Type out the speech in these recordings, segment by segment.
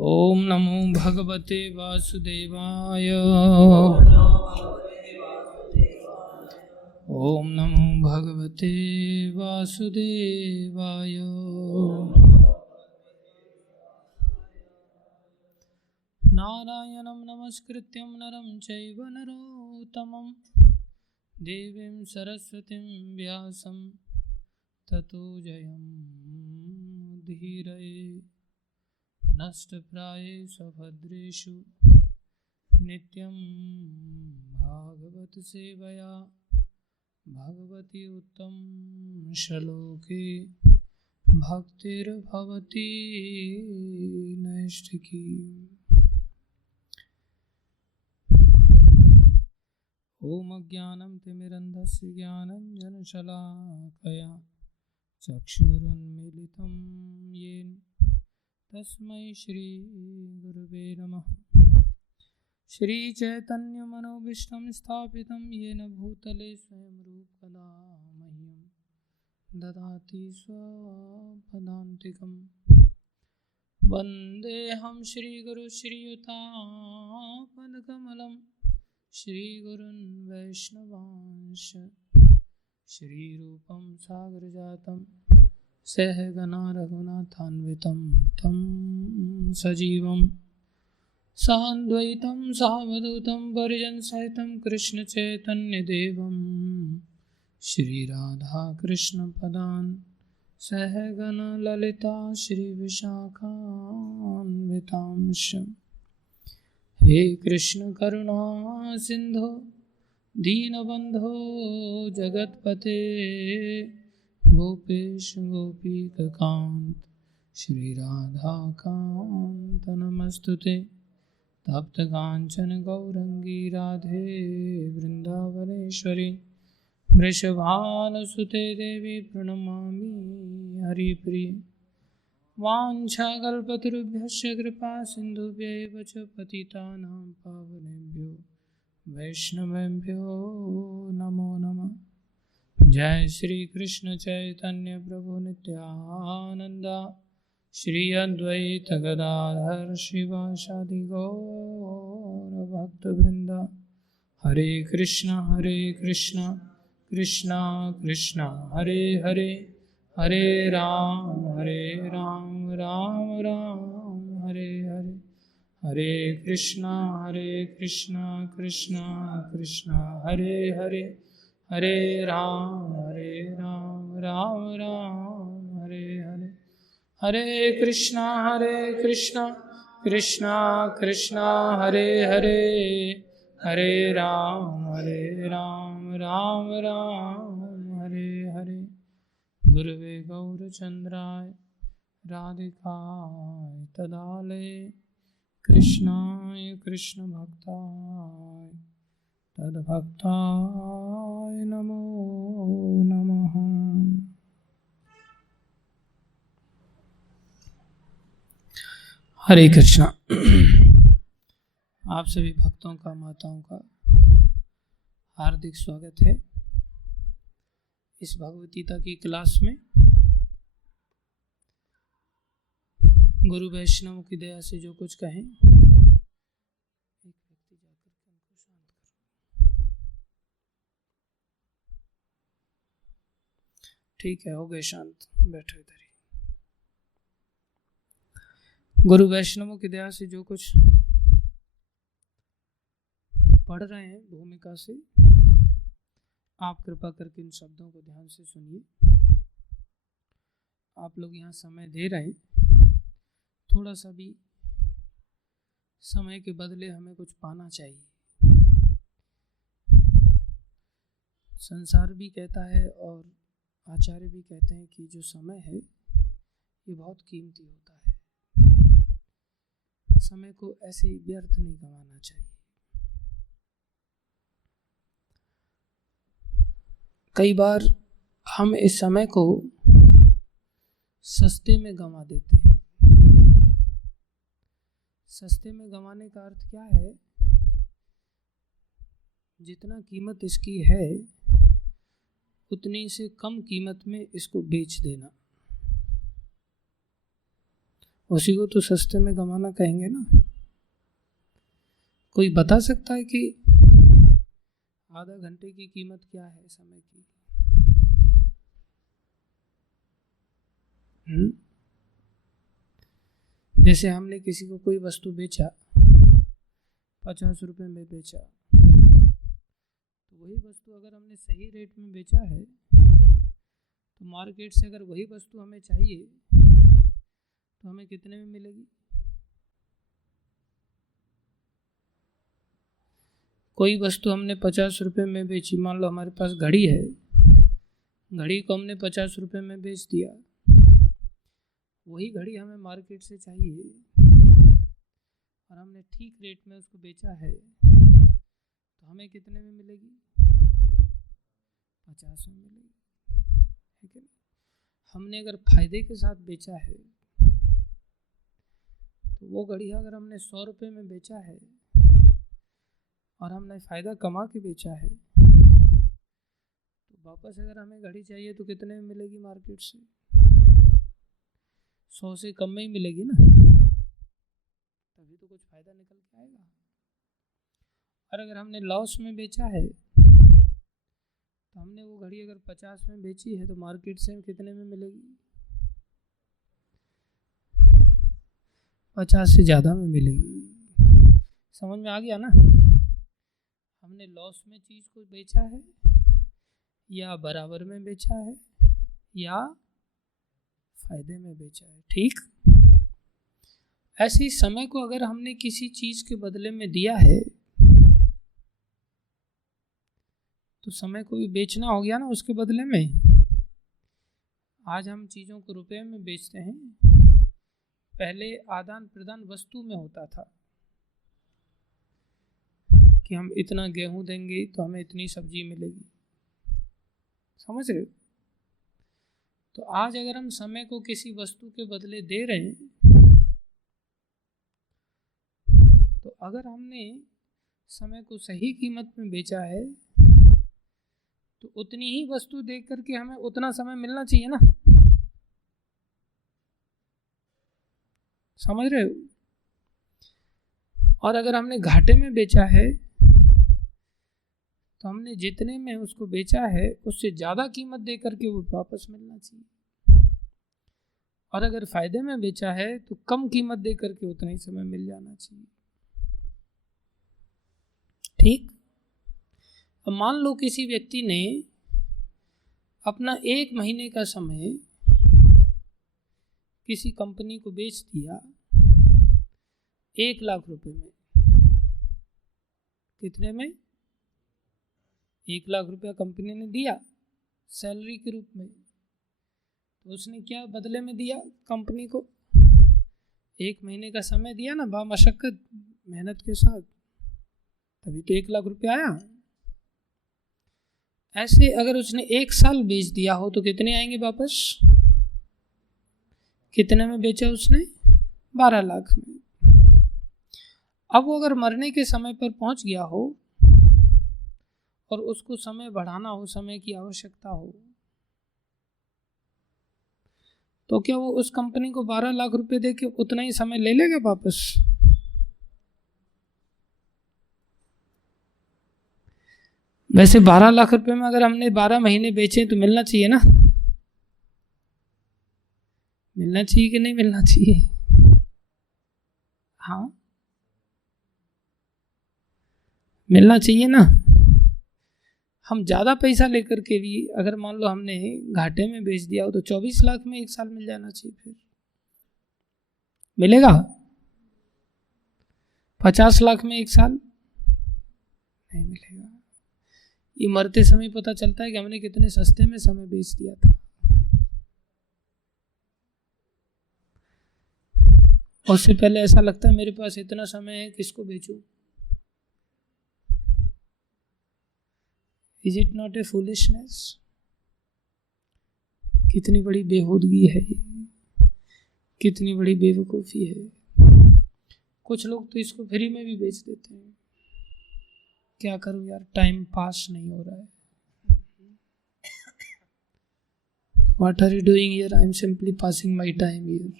ओम नमो भगवते वासुदेवाय। ओम नमो भगवते वासुदेवाय। नारायणं नमस्कृत्यं नरं चैव नरोत्तमं देवीं सरस्वतीं व्यासं ततो जयमुदीरये। नष्टप्रायेषु भद्रेषु नित्यं भागवत सेवया भगवती उत्तम श्लोके भक्तिर्भवती नैष्ठिकी। ओम अज्ञानं तिमिरन्धस्य ज्ञानाञ्जनशलाकया चक्षुरुन्मीलितं येन तस्मै श्री गुरुवे नमः। श्री चैतन्य मनोभीष्टं स्थापितं येन भूतले स्वयं रूप कदा मह्यं ददाति स्वपदान्तिकं। वन्देऽहं श्रीगुरु श्रीयुतापदकमलं श्रीगुरुन् वैष्णवांश श्रीरूपं सागरजातं सहगना रघुनाथान्वितं तं सजीवं सान्द्वैतं सावधूतं परिजनसहितं कृष्णचैतन्यदेवं श्रीराधाकृष्णपदान् सहगना ललिता श्रीविशाखान्वितांश। हे कृष्ण करुणा सिन्धो दीनबन्धो जगत्पते गोपेश गोपीकान्त श्रीराधाकान्त नमस्तुते। तप्तकाञ्चन गौरंगी राधे वृन्दावनेश्वरी वृषभानुसुते देवी प्रणमामि हरिप्रिये। वाञ्छाकल्पतरुभ्यश्च कृपा सिन्धुभ्यैव च पतितानां पावनेभ्यो वैष्णवेभ्यो नमो नमः। जय श्री कृष्ण चैतन्य प्रभु नित्यानंद श्री अद्वैत गदाधर शिवासादि गौर भक्तवृंद। हरे कृष्णा कृष्णा कृष्णा हरे हरे, हरे राम राम राम हरे हरे। हरे कृष्णा कृष्णा कृष्णा हरे हरे, हरे राम राम हरे हरे। हरे कृष्णा कृष्णा कृष्णा हरे हरे, हरे राम राम हरे हरे। गुरुवे गौरचंद्राय राधिकाय तदालये कृष्णाय कृष्ण भक्ताय तद्भक्ताय नमो नमः। हरे कृष्णा। आप सभी भक्तों का, माताओं का हार्दिक स्वागत है इस भगवद्गीता की क्लास में। गुरु वैष्णव की दया से जो कुछ कहें, एक व्यक्ति जाकर के उनको शांत करो। ठीक है, हो गए शांत, बैठो इधर ही। गुरु वैष्णवों की दया से जो कुछ पढ़ रहे हैं भूमिका से, आप कृपा करके इन शब्दों को ध्यान से सुनिए। आप लोग यहाँ समय दे रहे हैं, थोड़ा सा भी समय के बदले हमें कुछ पाना चाहिए। संसार भी कहता है और आचार्य भी कहते हैं कि जो समय है ये बहुत कीमती होता है। समय को ऐसे ही व्यर्थ नहीं गंवाना चाहिए। कई बार हम इस समय को सस्ते में गंवा देते हैं। सस्ते में गंवाने का अर्थ क्या है? जितना कीमत इसकी है उतनी से कम कीमत में इसको बेच देना। उसी को तो सस्ते में कमाना कहेंगे ना। कोई बता सकता है कि आधा घंटे की कीमत क्या है समय की? जैसे हमने किसी को कोई वस्तु बेचा, 50 रुपए में बेचा, तो वही वस्तु अगर हमने सही रेट में बेचा है तो मार्केट से अगर वही वस्तु हमें चाहिए तो हमें कितने में मिलेगी? कोई वस्तु हमने 50 रुपए में बेची, मान लो हमारे पास घड़ी है, घड़ी को हमने 50 रुपए में बेच दिया, वही घड़ी हमें मार्केट से चाहिए और हमने ठीक रेट में उसको बेचा है तो हमें कितने में मिलेगी? 50 में मिलेगी, है कि नहीं? हमने अगर फायदे के साथ बेचा है तो वो घड़ी अगर हमने 100 रुपये में बेचा है और हमने फ़ायदा कमा के बेचा है तो वापस अगर हमें घड़ी चाहिए तो कितने में मिलेगी मार्केट से? 100 से कम में ही मिलेगी ना, तभी तो कुछ फ़ायदा निकल के आएगा। और अगर हमने लॉस में बेचा है तो हमने वो घड़ी अगर 50 में बेची है तो मार्केट से कितने में मिलेगी? 50 से ज़्यादा में मिलेगी। समझ में आ गया ना? हमने लॉस में चीज़ को बेचा है या बराबर में बेचा है या फायदे में बेचा है, ठीक? ऐसे ही समय को अगर हमने किसी चीज़ के बदले में दिया है तो समय को भी बेचना हो गया ना उसके बदले में। आज हम चीज़ों को रुपए में बेचते हैं, पहले आदान प्रदान वस्तु में होता था कि हम इतना गेहूं देंगे तो हमें इतनी सब्जी मिलेगी, समझ रहे हो? तो आज अगर हम समय को किसी वस्तु के बदले दे रहे हैं तो अगर हमने समय को सही कीमत में बेचा है तो उतनी ही वस्तु देख करके हमें उतना समय मिलना चाहिए ना, समझ रहे हो? और अगर हमने घाटे में बेचा है तो हमने जितने में उसको बेचा है उससे ज़्यादा कीमत दे करके वो वापस मिलना चाहिए। और अगर फायदे में बेचा है तो कम कीमत दे करके उतना ही समय मिल जाना चाहिए, ठीक? अब मान लो किसी व्यक्ति ने अपना 1 महीने का समय किसी कंपनी को बेच दिया 1 लाख रुपए में। कितने में? 1 लाख रुपया कंपनी ने दिया सैलरी के रूप में। तो उसने क्या बदले में दिया कंपनी को? 1 महीने का समय दिया ना, बामशक्कत मेहनत के साथ, तभी तो 1 लाख रुपया आया। ऐसे अगर उसने 1 साल बेच दिया हो तो कितने आएंगे वापस? कितने में बेचा उसने? 12 लाख में। अब वो अगर मरने के समय पर पहुंच गया हो और उसको समय बढ़ाना हो, समय की आवश्यकता हो, तो क्या वो उस कंपनी को 12 लाख रुपए देके उतना ही समय ले लेगा वापस? वैसे 12 लाख रुपए में अगर हमने 12 महीने बेचे तो मिलना चाहिए ना, मिलना चाहिए कि नहीं मिलना चाहिए? हाँ, मिलना चाहिए ना। हम ज़्यादा पैसा लेकर के भी अगर मान लो हमने घाटे में बेच दिया हो तो 24 लाख में 1 साल मिल जाना चाहिए, फिर मिलेगा? 50 लाख में 1 साल नहीं मिलेगा। ये मरते समय पता चलता है कि हमने कितने सस्ते में समय बेच दिया था। उससे पहले ऐसा लगता है मेरे पास इतना समय है, किसको बेचूं? Is it not a foolishness? कितनी बड़ी बेहूदगी है ये, कितनी बड़ी बेवकूफ़ी है। कुछ लोग तो इसको फ्री में भी बेच देते हैं। क्या करूं यार, टाइम पास नहीं हो रहा है। What are you doing here? I am simply passing my time here.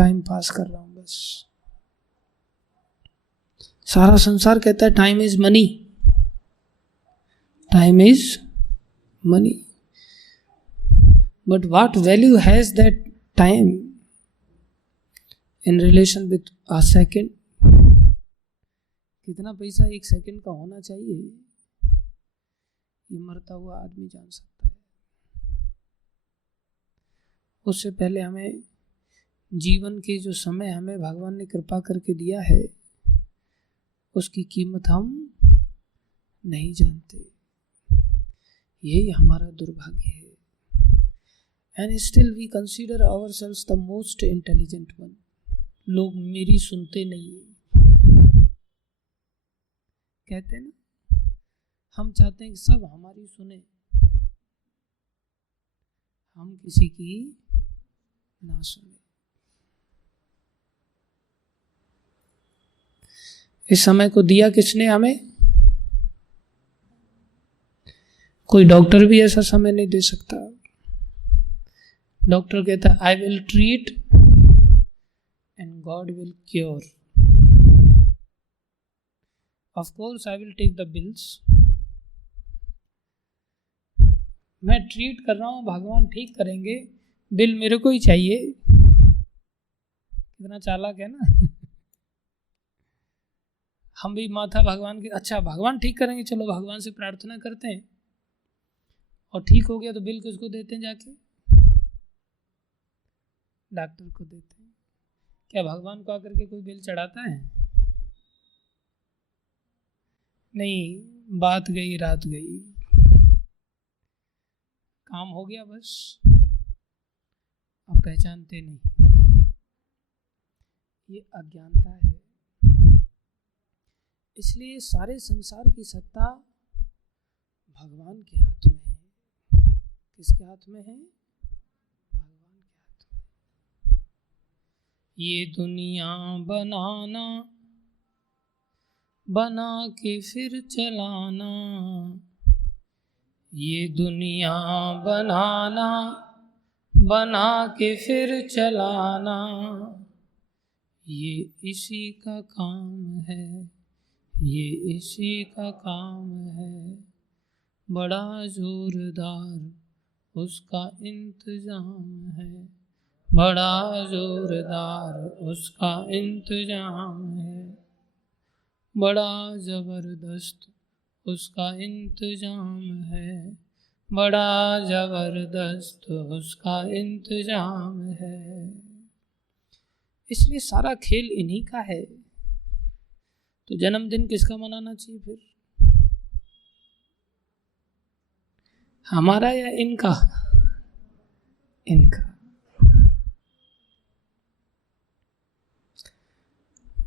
Time pass कर रहा हूं बस। सारा संसार कहता है time is money, time is money, but what value has that time in relation with a second? कितना पैसा एक सेकंड का होना चाहिए, ये मरता हुआ आदमी जान सकता है। उससे पहले हमें जीवन के जो समय हमें भगवान ने कृपा करके दिया है, उसकी कीमत हम नहीं जानते। यही हमारा दुर्भाग्य है। And still we consider ourselves the most intelligent one. लोग मेरी सुनते नहीं है, कहते हैं ना, हम चाहते हैं कि सब हमारी सुने, हम किसी की ना सुने। इस समय को दिया किसने हमें? कोई डॉक्टर भी ऐसा समय नहीं दे सकता। डॉक्टर कहता है I will treat and God will cure. Of course I will take the bills. मैं ट्रीट कर रहा हूं, भगवान ठीक करेंगे, बिल मेरे को ही चाहिए। कितना चालाक है ना। हम भी माथा भगवान के, अच्छा भगवान ठीक करेंगे, चलो भगवान से प्रार्थना करते हैं, और ठीक हो गया तो बिल किसको देते हैं? जाके डॉक्टर को देते हैं। क्या भगवान को आकर के कोई बिल चढ़ाता है? नहीं, बात गई रात गई, काम हो गया बस, आप पहचानते नहीं। ये अज्ञानता है। इसलिए सारे संसार की सत्ता भगवान के हाथ में है। किसके हाथ में है? भगवान के हाथ में। ये दुनिया बनाना, बना के फिर चलाना, ये दुनिया बनाना, बना के फिर चलाना, ये इसी का काम है, ये इसी का काम है। बड़ा जोरदार उसका इंतजाम है, बड़ा जोरदार उसका इंतजाम है, बड़ा जबरदस्त उसका इंतजाम है, बड़ा जबरदस्त उसका इंतजाम है। इसलिए सारा खेल इन्हीं का है। तो जन्मदिन किसका मनाना चाहिए फिर? हमारा या इनका? इनका।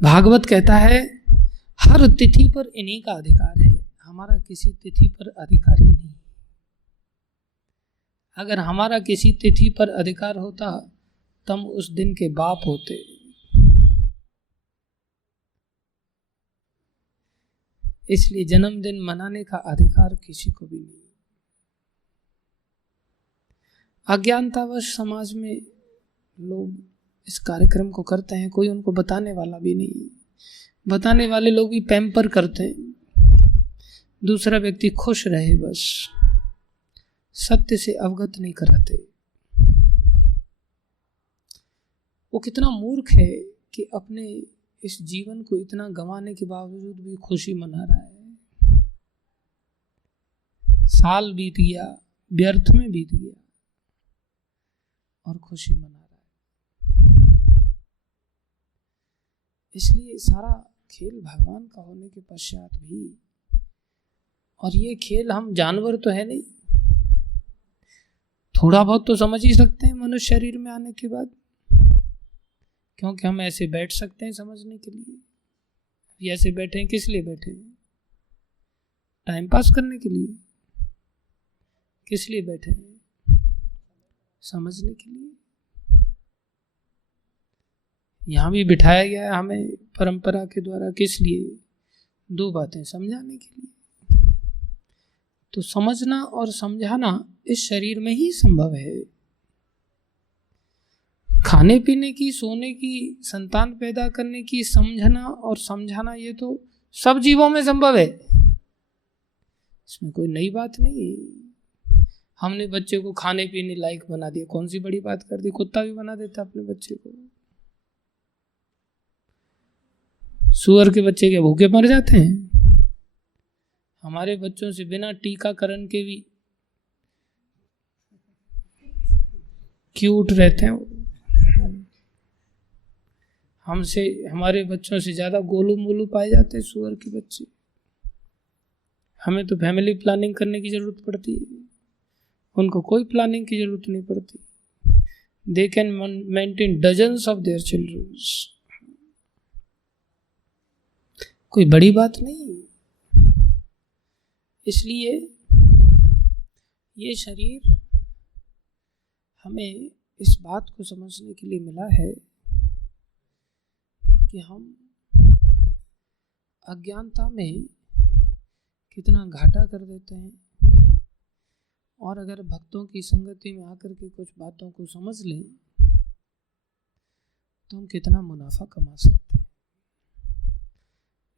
भागवत कहता है हर तिथि पर इन्हीं का अधिकार है, हमारा किसी तिथि पर अधिकार ही नहीं। अगर हमारा किसी तिथि पर अधिकार होता तो हम उस दिन के बाप होते। इसलिए जन्मदिन मनाने का अधिकार किसी को भी नहीं। अज्ञानतावश समाज में लोग इस कार्यक्रम को करते हैं, कोई उनको बताने वाला भी नहीं। बताने वाले लोग भी पैम्पर करते हैं, दूसरा व्यक्ति खुश रहे बस, सत्य से अवगत नहीं कराते। वो कितना मूर्ख है कि अपने इस जीवन को इतना गंवाने के बावजूद भी खुशी मना रहा है। साल बीत गया, व्यर्थ में बीत गया, और खुशी मना रहा है। इसलिए सारा खेल भगवान का होने के पश्चात भी, और ये खेल हम जानवर तो है नहीं, थोड़ा बहुत तो समझ ही सकते हैं मनुष्य शरीर में आने के बाद, क्योंकि हम ऐसे बैठ सकते हैं समझने के लिए। ये ऐसे बैठे हैं, किस लिए बैठे हैं? टाइम पास करने के लिए। किस लिए बैठे हैं? समझने के लिए। यहां भी बिठाया गया है हमें परंपरा के द्वारा, किस लिए? दो बातें समझाने के लिए। तो समझना और समझाना इस शरीर में ही संभव है। खाने पीने की, सोने की, संतान पैदा करने की, समझना और समझाना, ये तो सब जीवों में संभव है, इसमें कोई नई बात नहीं है। हमने बच्चे को खाने पीने लायक बना दिया, कौन सी बड़ी बात कर दी? कुत्ता भी बना देता अपने बच्चे को। सुअर के बच्चे क्या भूखे मर जाते हैं? हमारे बच्चों से बिना टीकाकरण के भी क्यूट रहते हैं। हमसे, हमारे बच्चों से ज्यादा गोलू मोलू पाए जाते हैं सुअर के बच्चे। हमें तो फैमिली प्लानिंग करने की जरूरत पड़ती है, उनको कोई प्लानिंग की जरूरत नहीं पड़ती। They can maintain dozens of their children, कोई बड़ी बात नहीं। इसलिए ये शरीर हमें इस बात को समझने के लिए मिला है कि हम अज्ञानता में कितना घाटा कर देते हैं, और अगर भक्तों की संगति में आकर के कुछ बातों को समझ लें तो हम कितना मुनाफा कमा सकते हैं।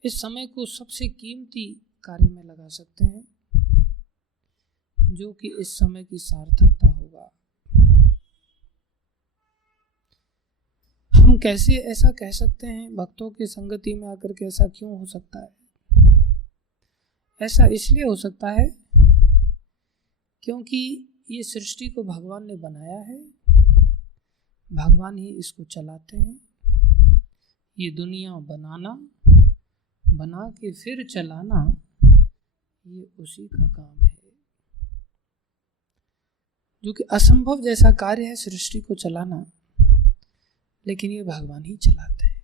इस समय को सबसे कीमती कार्य में लगा सकते हैं, जो कि इस समय की सार्थकता होगा। हम कैसे ऐसा कह सकते हैं? भक्तों की संगति में आकर के ऐसा क्यों हो सकता है? ऐसा इसलिए हो सकता है क्योंकि ये सृष्टि को भगवान ने बनाया है, भगवान ही इसको चलाते हैं। ये दुनिया बनाना, बना के फिर चलाना, ये उसी का काम है। जो कि असंभव जैसा कार्य है सृष्टि को चलाना, लेकिन ये भगवान ही चलाते हैं।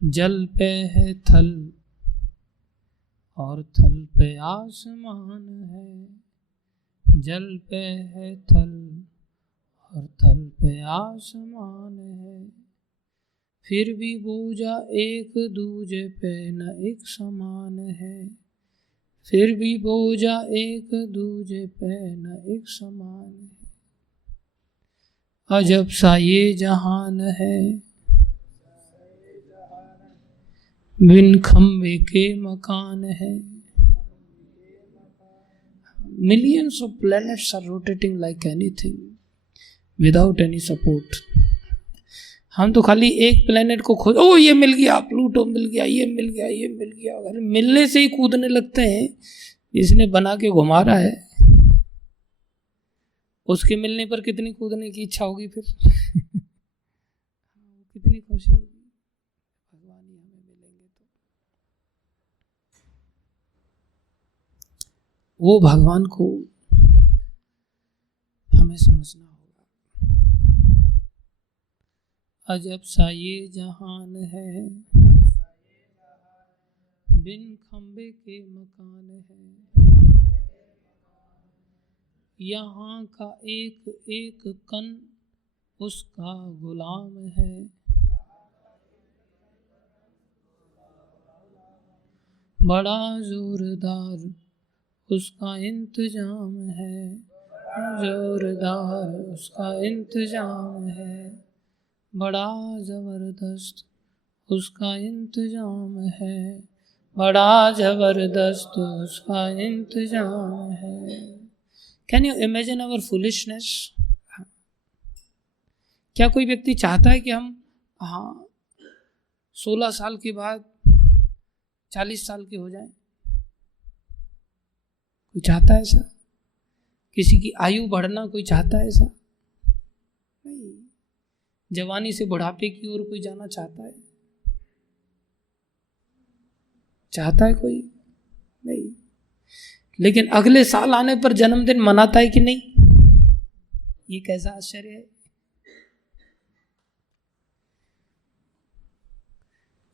जल पे है थल और थल पे आसमान है, जल पे है थल और थल पे आसमान है, फिर भी बूझा एक दूजे पे न एक समान है, फिर भी बोझा एक दूजे पे न एक समान है। अजब सा ये जहान है, बिन खंबे के मकान है। Millions of planets are rotating like anything without any support. हम तो खाली एक प्लेनेट को खोज, ओ ये मिल गया, प्लूटो मिल गया, ये मिल गया, ये मिल गया, अगर मिलने से ही कूदने लगते हैं। इसने बना के घुमा रहा है, उसके मिलने पर कितनी कूदने की इच्छा होगी फिर कितनी खुशी होगी। भगवान ही हमें मिलेंगे तो वो भगवान को हमें समझना होगा। अजब सा ये जहान है, बिन खंबे के मकान है, यहाँ का एक एक कण उसका गुलाम है, बड़ा जोरदार उसका इंतजाम है, जोरदार उसका इंतजाम है, बड़ा जबरदस्त उसका इंतजाम है, बड़ा जबरदस्त उसका इंतजाम है। Can you imagine our foolishness? क्या कोई व्यक्ति चाहता है कि हम 16 साल के बाद 40 साल के हो जाएं? कोई चाहता है ऐसा? किसी की आयु बढ़ना कोई चाहता है ऐसा? नहीं। जवानी से बुढ़ापे की ओर कोई जाना चाहता है? चाहता है कोई? नहीं। लेकिन अगले साल आने पर जन्मदिन मनाता है कि नहीं? ये कैसा आश्चर्य है।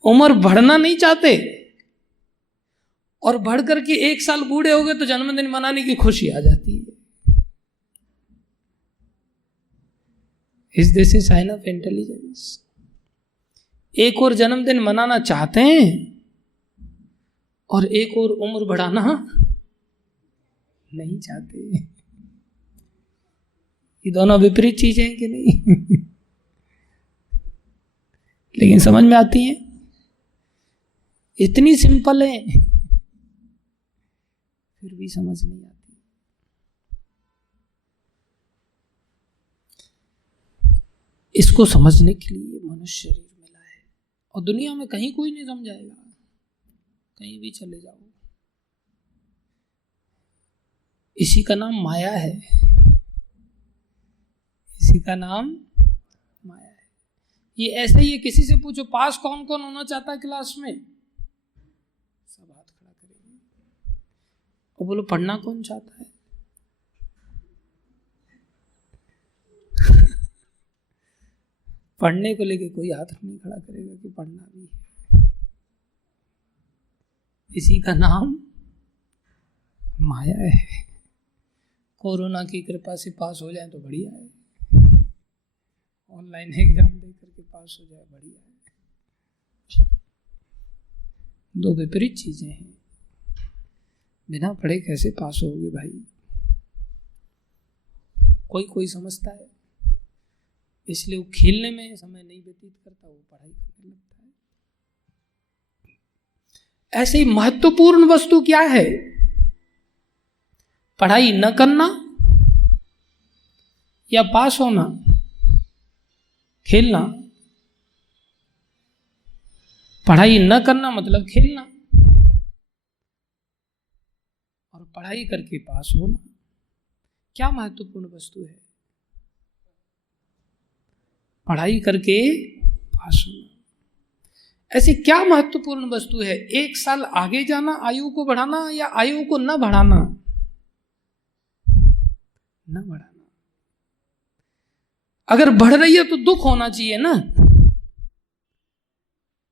उम्र बढ़ना नहीं चाहते, और बढ़ करके 1 साल बूढ़े हो गए तो जन्मदिन मनाने की खुशी आ जाती है। Is this a sign of intelligence? एक और जन्मदिन मनाना चाहते हैं और एक और उम्र बढ़ाना नहीं चाहते। ये दोनों विपरीत चीजें हैं कि नहीं? लेकिन समझ में आती हैं, इतनी सिंपल है फिर भी समझ नहीं आती। इसको समझने के लिए मनुष्य शरीर मिला है, और दुनिया में कहीं कोई नहीं समझाएगा, कहीं भी चले जाओ। इसी का नाम माया है, इसी का नाम माया है। ये ऐसे ही है, किसी से पूछो पास कौन कौन होना चाहता है क्लास में, सब हाथ खड़ा करेंगे। और बोलो पढ़ना कौन चाहता है? पढ़ने को लेके कोई हाथ नहीं खड़ा करेगा कि पढ़ना भी है। इसी का नाम माया है। कोरोना की कृपा से पास हो जाए तो बढ़िया है, ऑनलाइन एग्जाम दे करके पास हो जाए बढ़िया है। दो विपरीत चीजें हैं, बिना पढ़े कैसे पास होगे भाई? कोई समझता है, इसलिए वो खेलने में समय नहीं व्यतीत करता, वो पढ़ाई करने लगता है। ऐसे ही महत्वपूर्ण वस्तु क्या है? पढ़ाई न करना या पास होना? खेलना। पढ़ाई न करना मतलब खेलना, और पढ़ाई करके पास होना। क्या महत्वपूर्ण वस्तु है? पढ़ाई करके पास होना। ऐसी क्या महत्वपूर्ण वस्तु है? 1 साल आगे जाना, आयु को बढ़ाना, या आयु को न बढ़ाना? न बढ़ाना। अगर बढ़ रही है तो दुख होना चाहिए ना,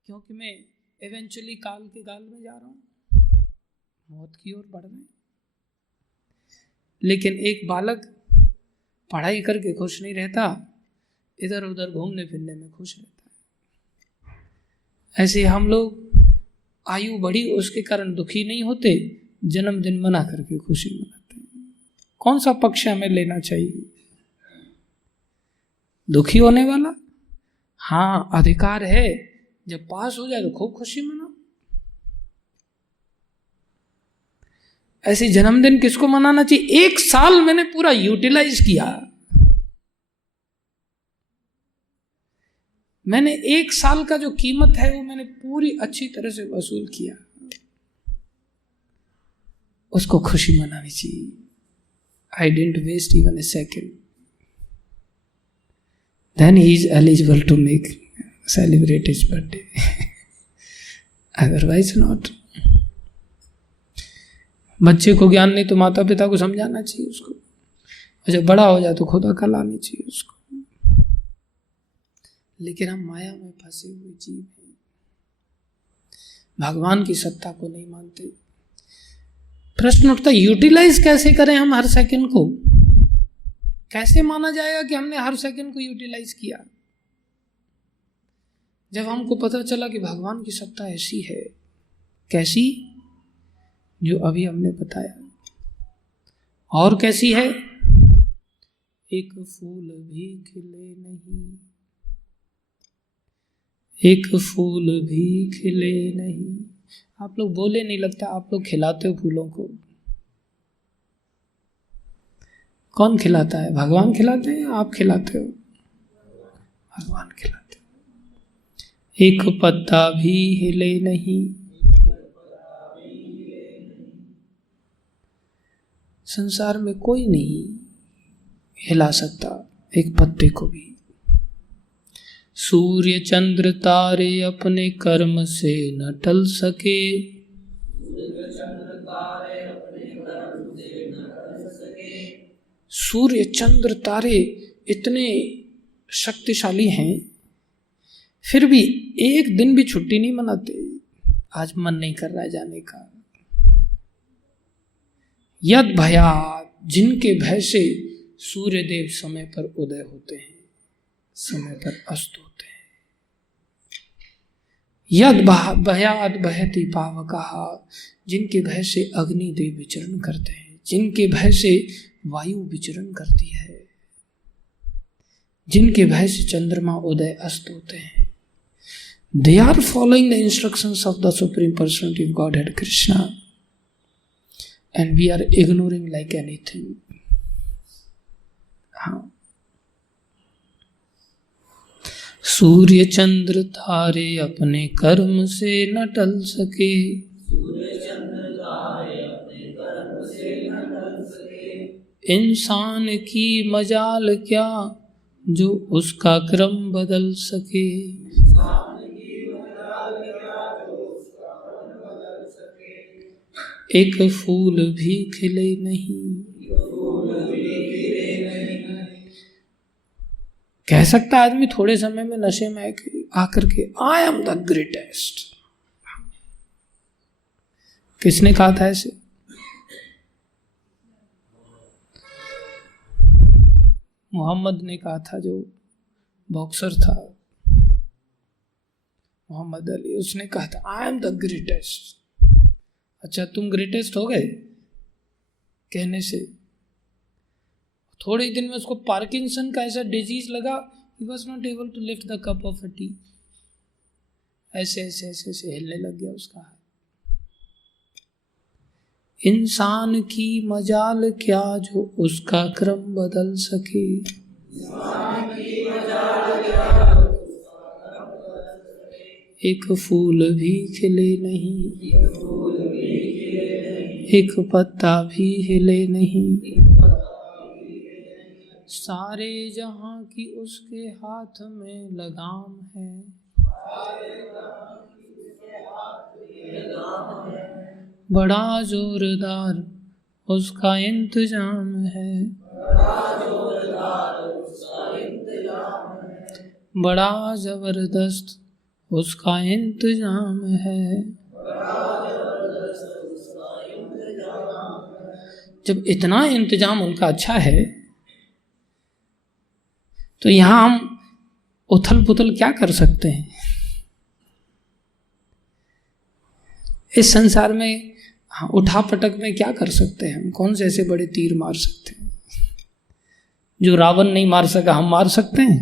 क्योंकि मैं इवेंचुअली काल के गाल में जा रहा हूं, मौत की ओर बढ़ रहे हैं। लेकिन एक बालक पढ़ाई करके खुश नहीं रहता, इधर उधर घूमने फिरने में खुश रहता है। ऐसे हम लोग आयु बढ़ी उसके कारण दुखी नहीं होते, जन्मदिन मना करके खुशी मनाते हैं। कौन सा पक्ष हमें लेना चाहिए? दुखी होने वाला? हाँ, अधिकार है, जब पास हो जाए तो खूब खुशी मनाओ। ऐसे जन्मदिन किसको मनाना चाहिए? 1 साल मैंने पूरा यूटिलाइज किया, मैंने 1 साल का जो कीमत है वो मैंने पूरी अच्छी तरह से वसूल किया, उसको खुशी मनानी चाहिए। I didn't waste even a second. Then he is eligible to celebrate his birthday. Otherwise not. बच्चे को ज्ञान नहीं तो माता पिता को समझाना चाहिए उसको, और जब बड़ा हो जाए तो खुद अकल आनी चाहिए उसको। लेकिन हम माया में फंसे हुए जीव हैं, भगवान की सत्ता को नहीं मानते। प्रश्न उठता है यूटिलाइज कैसे करें हम हर सेकंड को? कैसे माना जाएगा कि हमने हर सेकंड को यूटिलाइज किया? जब हमको पता चला कि भगवान की सत्ता ऐसी है, कैसी? जो अभी हमने बताया। और कैसी है? एक फूल भी खिले नहीं, एक फूल भी खिले नहीं। आप लोग बोले नहीं लगता, आप लोग खिलाते हो फूलों को। कौन खिलाता है? भगवान खिलाते हैं या आप खिलाते हो? भगवान खिलाते हो। एक पत्ता भी हिले नहीं, संसार में कोई नहीं हिला सकता एक पत्ते को भी। सूर्य चंद्र तारे अपने कर्म से न टल सके, सूर्य चंद्र तारे इतने शक्तिशाली हैं, फिर भी एक दिन भी छुट्टी नहीं मनाते। आज मन नहीं कर रहा है जाने का। यद भयात्, जिनके भय से सूर्य देव समय पर उदय होते हैं, समय पर अस्त होते हैं। यद भयात् बहति पावकः, जिनके भय से अग्नि देव विचरण करते हैं, जिनके भय से वायु विचरण करती है। जिनके भय से चंद्रमा उदय अस्त होते हैं, they are following the instructions of the Supreme Personality of Godhead Krishna, and we are ignoring like anything. हाँ, सूर्य चंद्र तारे अपने कर्म से न टल सके, इंसान की मजाल क्या जो उसका क्रम बदल सके। एक फूल भी खिले नहीं, कह सकता आदमी थोड़े समय में नशे में आकर के आई एम द ग्रेटेस्ट। किसने कहा था ऐसे? मोहम्मद ने कहा था, जो बॉक्सर था मोहम्मद अली, उसने कहा था आई एम द ग्रेटेस्ट। अच्छा, तुम ग्रेटेस्ट हो गए कहने से? थोड़े ही दिन में उसको पार्किंसन का ऐसा डिजीज लगा, he was not able to lift the cup of a tea. ऐसे ऐसे ऐसे ऐसे हिलने लग गया उसका हाथ। इंसान की मजाल क्या जो उसका क्रम बदल सके। एक फूल भी खिले नहीं, एक पत्ता भी हिले नहीं, सारे जहां की उसके हाथ में लगाम है। बड़ा जोरदार उसका इंतजाम है, बड़ा जबरदस्त उसका इंतजाम है। जब इतना इंतजाम उनका अच्छा है, तो यहां हम उथल पुथल क्या कर सकते हैं? इस संसार में उठा पटक में क्या कर सकते हैं? हम कौन से ऐसे बड़े तीर मार सकते हैं? जो रावण नहीं मार सका हम मार सकते हैं?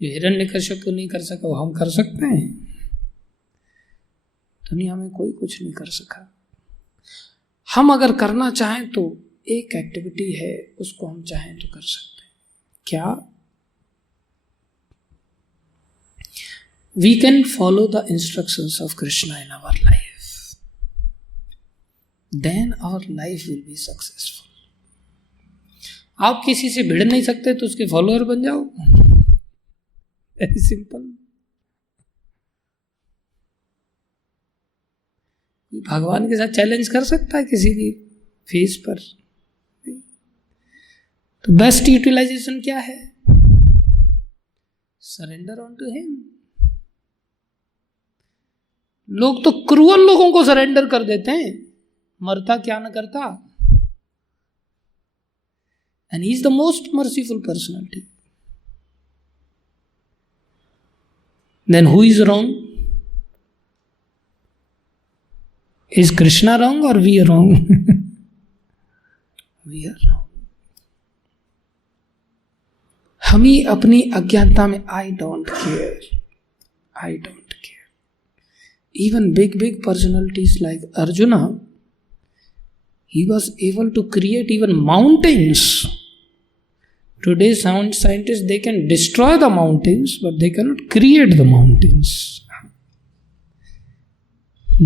जो हिरण्यकश्यप नहीं कर सका वो हम कर सकते हैं? दुनिया में कोई कुछ नहीं कर सका। हम अगर करना चाहें तो एक एक्टिविटी है, उसको हम चाहें तो कर सकते हैं। क्या? We can follow the instructions of Krishna in our life. Then our life will be successful. आप किसी से भिड़ नहीं सकते तो उसके फॉलोअर बन जाओ। Very simple. भगवान के साथ चैलेंज कर सकता है किसी की फेस पर? तो बेस्ट यूटिलाइजेशन क्या है? Surrender on to him. लोग तो क्रूअल लोगों को सरेंडर कर देते हैं, मरता क्या न करता। And he is the most merciful personality. Then who is wrong? Is Krishna wrong और we are wrong? We are wrong. हम ही अपनी अज्ञानता में I don't care, I don't care. Even big personalities like Arjuna, he was able to create even mountains. Today scientists, they can destroy the mountains, but they cannot create the mountains.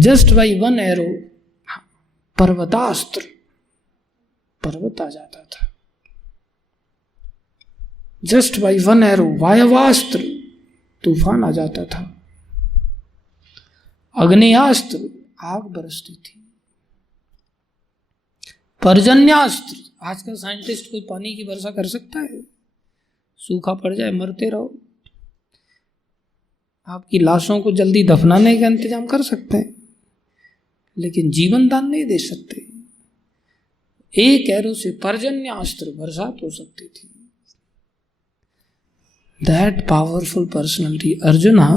Just by one arrow, पर्वतास्त्र, पर्वत आ जाता था। Just by one arrow, वायवास्त्र, तूफान आ जाता था। अग्नियास्त्र, आग बरसती थी। पर्जन्यास्त्र, आजकल साइंटिस्ट कोई पानी की वर्षा कर सकता है? सूखा पड़ जाए मरते रहो। आपकी लाशों को जल्दी दफनाने का इंतजाम कर सकते हैं, लेकिन जीवन दान नहीं दे सकते। एक एरो से पर्जन्यास्त्र, बरसात हो सकती थी। That powerful personality arjuna,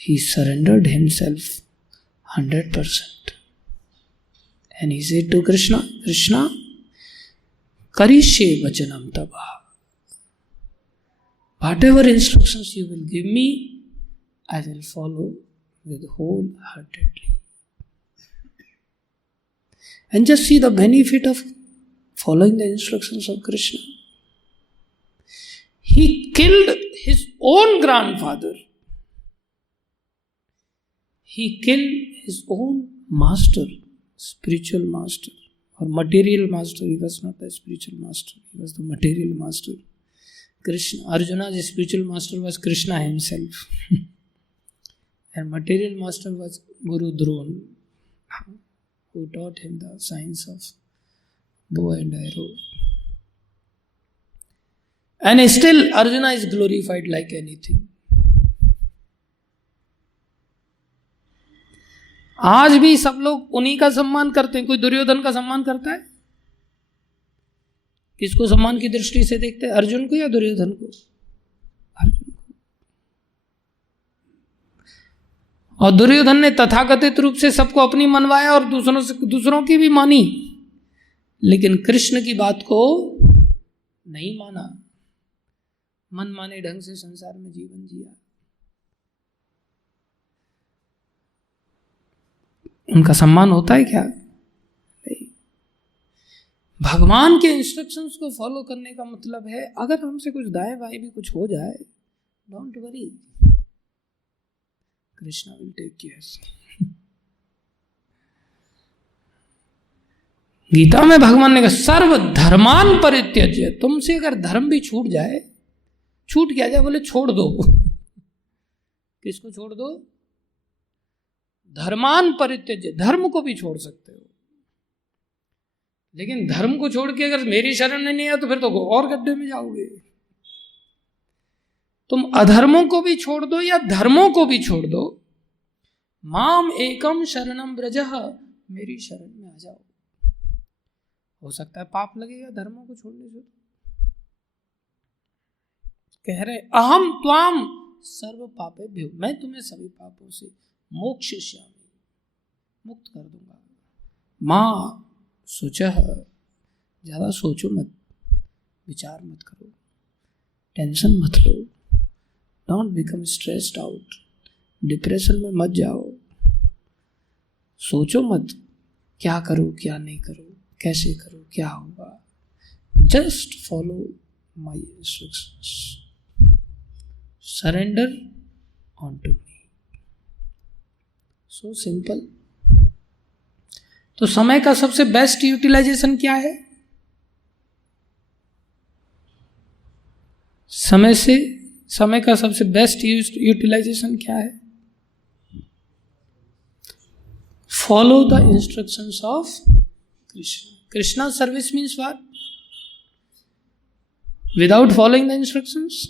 he surrendered himself 100%. And he said to Krishna, Krishna, करिष्ये वचनम तव, whatever instructions you will give me, I will follow with wholeheartedly. And just see the benefit of following the instructions of Krishna. He killed his own grandfather. He killed his own master, spiritual master or material master. He was not the spiritual master, he was the material master. Krishna, Arjuna's spiritual master was Krishna himself. And material master was Guru Drona, who taught him the science of bow and arrow. And still Arjuna is glorified like anything. आज भी सब लोग उन्हीं का सम्मान करते हैं. कोई दुर्योधन का सम्मान करता है? किसको सम्मान की दृष्टि से देखते हैं, अर्जुन को या दुर्योधन को? अर्जुन को. और दुर्योधन ने तथाकथित रूप से सबको अपनी मनवाया और दूसरों की भी मानी, लेकिन कृष्ण की बात को नहीं माना. मन माने ढंग से संसार में जीवन जिया. उनका सम्मान होता है क्या? नहीं. भगवान के इंस्ट्रक्शंस को फॉलो करने का मतलब है, अगर हमसे कुछ दाएं बाएं भी कुछ हो जाए, don't worry, Krishna will take care. Gita में भगवान ने कहा सर्व धर्मान परित्यज्य. तुमसे अगर धर्म भी छूट जाए, छूट क्या जाए? बोले छोड़ दो. किसको छोड़ दो? धर्मान परित्यज्य. धर्म को भी छोड़ सकते हो, लेकिन धर्म को छोड़ के अगर मेरी शरण में नहीं आया तो फिर तो और गड्ढे में जाओगे. तुम अधर्मों को भी छोड़ दो या धर्मों को भी छोड़ दो. माम एकम शरणम ब्रजः, मेरी शरण में आ जाओ. हो सकता है पाप लगेगा धर्मों को छोड़ने से. कह रहे अहम त्वाम सर्व पापेभ्यो, मैं तुम्हें सभी पापों से मोक्षयिष्यामि, मुक्त कर दूंगा. मां सोचह, ज्यादा सोचो मत, विचार मत करो, टेंशन मत लो, don't become stressed out, depression में मत जाओ. सोचो मत क्या करो क्या नहीं करो, कैसे करो, क्या होगा. Just follow my instructions, surrender on to me. So simple. तो समय का सबसे बेस्ट यूटिलाइजेशन क्या है? समय का सबसे बेस्ट यूटिलाइजेशन क्या है? Follow the instructions of Krishna. Krishna service means what? Without following the instructions?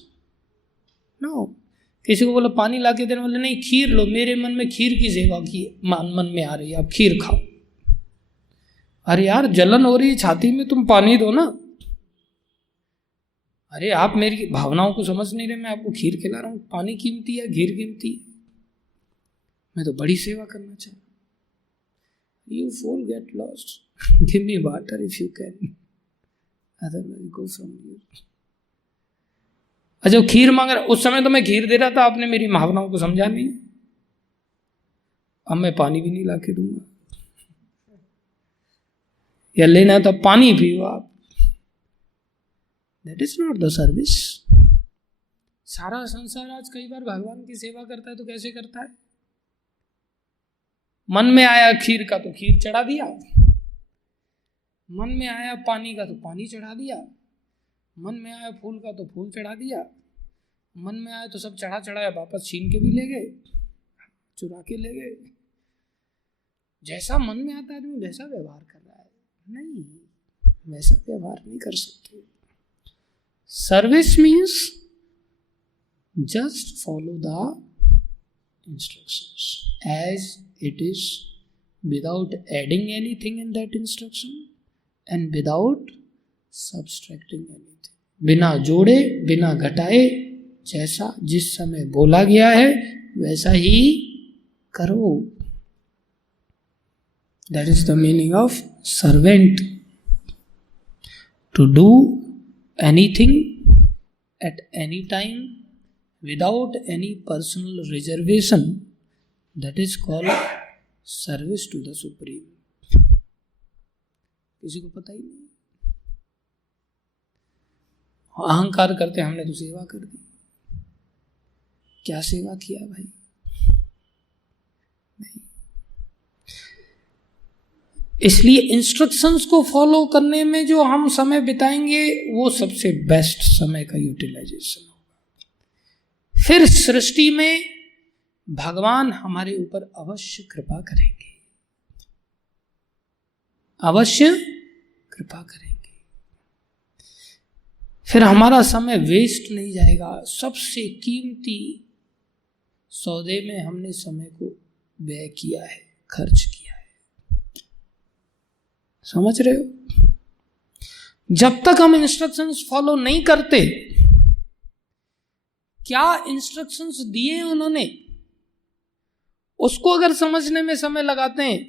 No. किसी को बोला पानी ला के देने, बोले नहीं खीर लो, मेरे मन में खीर की सेवा की मन में आ रही है, आप खीर खाओ. अरे यार जलन हो रही है छाती में, तुम पानी दो ना. अरे आप मेरी भावनाओं को समझ नहीं रहे, मैं आपको खीर खिला रहा हूँ. पानी कीमती है, खीर कीमती है, मैं तो बड़ी सेवा करना चाहता हूँ. यू फोल get lost, give me water if you can, otherwise go from here. अच्छा खीर मांग रहा, उस समय तो मैं खीर दे रहा था, आपने मेरी भावनाओं को समझा नहीं. अब मैं पानी भी नहीं ला के दूंगा. या लेना तो पानी पियो आप. That is not the service. सारा संसार आज कई बार भगवान की सेवा करता है तो कैसे करता है? मन में आया खीर का तो खीर चढ़ा दिया, मन में आया पानी का तो पानी चढ़ा दिया, मन में आया फूल का तो फूल चढ़ा दिया, मन में आया तो सब चढ़ाया, वापस छीन के भी ले गए, चुरा के ले गए. जैसा मन में आता है आदमी वैसा व्यवहार कर रहा है. नहीं, वैसा व्यवहार नहीं कर सकते. Service means just follow the instructions as it is, without adding anything in that instruction and without subtracting anything. बिना जोड़े बिना घटाए, जैसा जिस समय बोला गया है वैसा ही करो. That is the meaning of servant. to do anything at any time without any personal reservation, that is called service to the Supreme. किसी को पता ही नहीं, अहंकार करते हमने तो सेवा कर दी। क्या सेवा किया भाई? नहीं। इसलिए इंस्ट्रक्शंस को फॉलो करने में जो हम समय बिताएंगे वो सबसे बेस्ट समय का यूटिलाइजेशन होगा। फिर सृष्टि में भगवान हमारे ऊपर अवश्य कृपा करेंगे, अवश्य कृपा करेंगे। फिर हमारा समय वेस्ट नहीं जाएगा। सबसे कीमती सौदे में हमने समय को व्यय किया है, खर्च किया है। समझ रहे हो? जब तक हम इंस्ट्रक्शंस फॉलो नहीं करते, क्या इंस्ट्रक्शंस दिए उन्होंने उसको अगर समझने में समय लगाते हैं,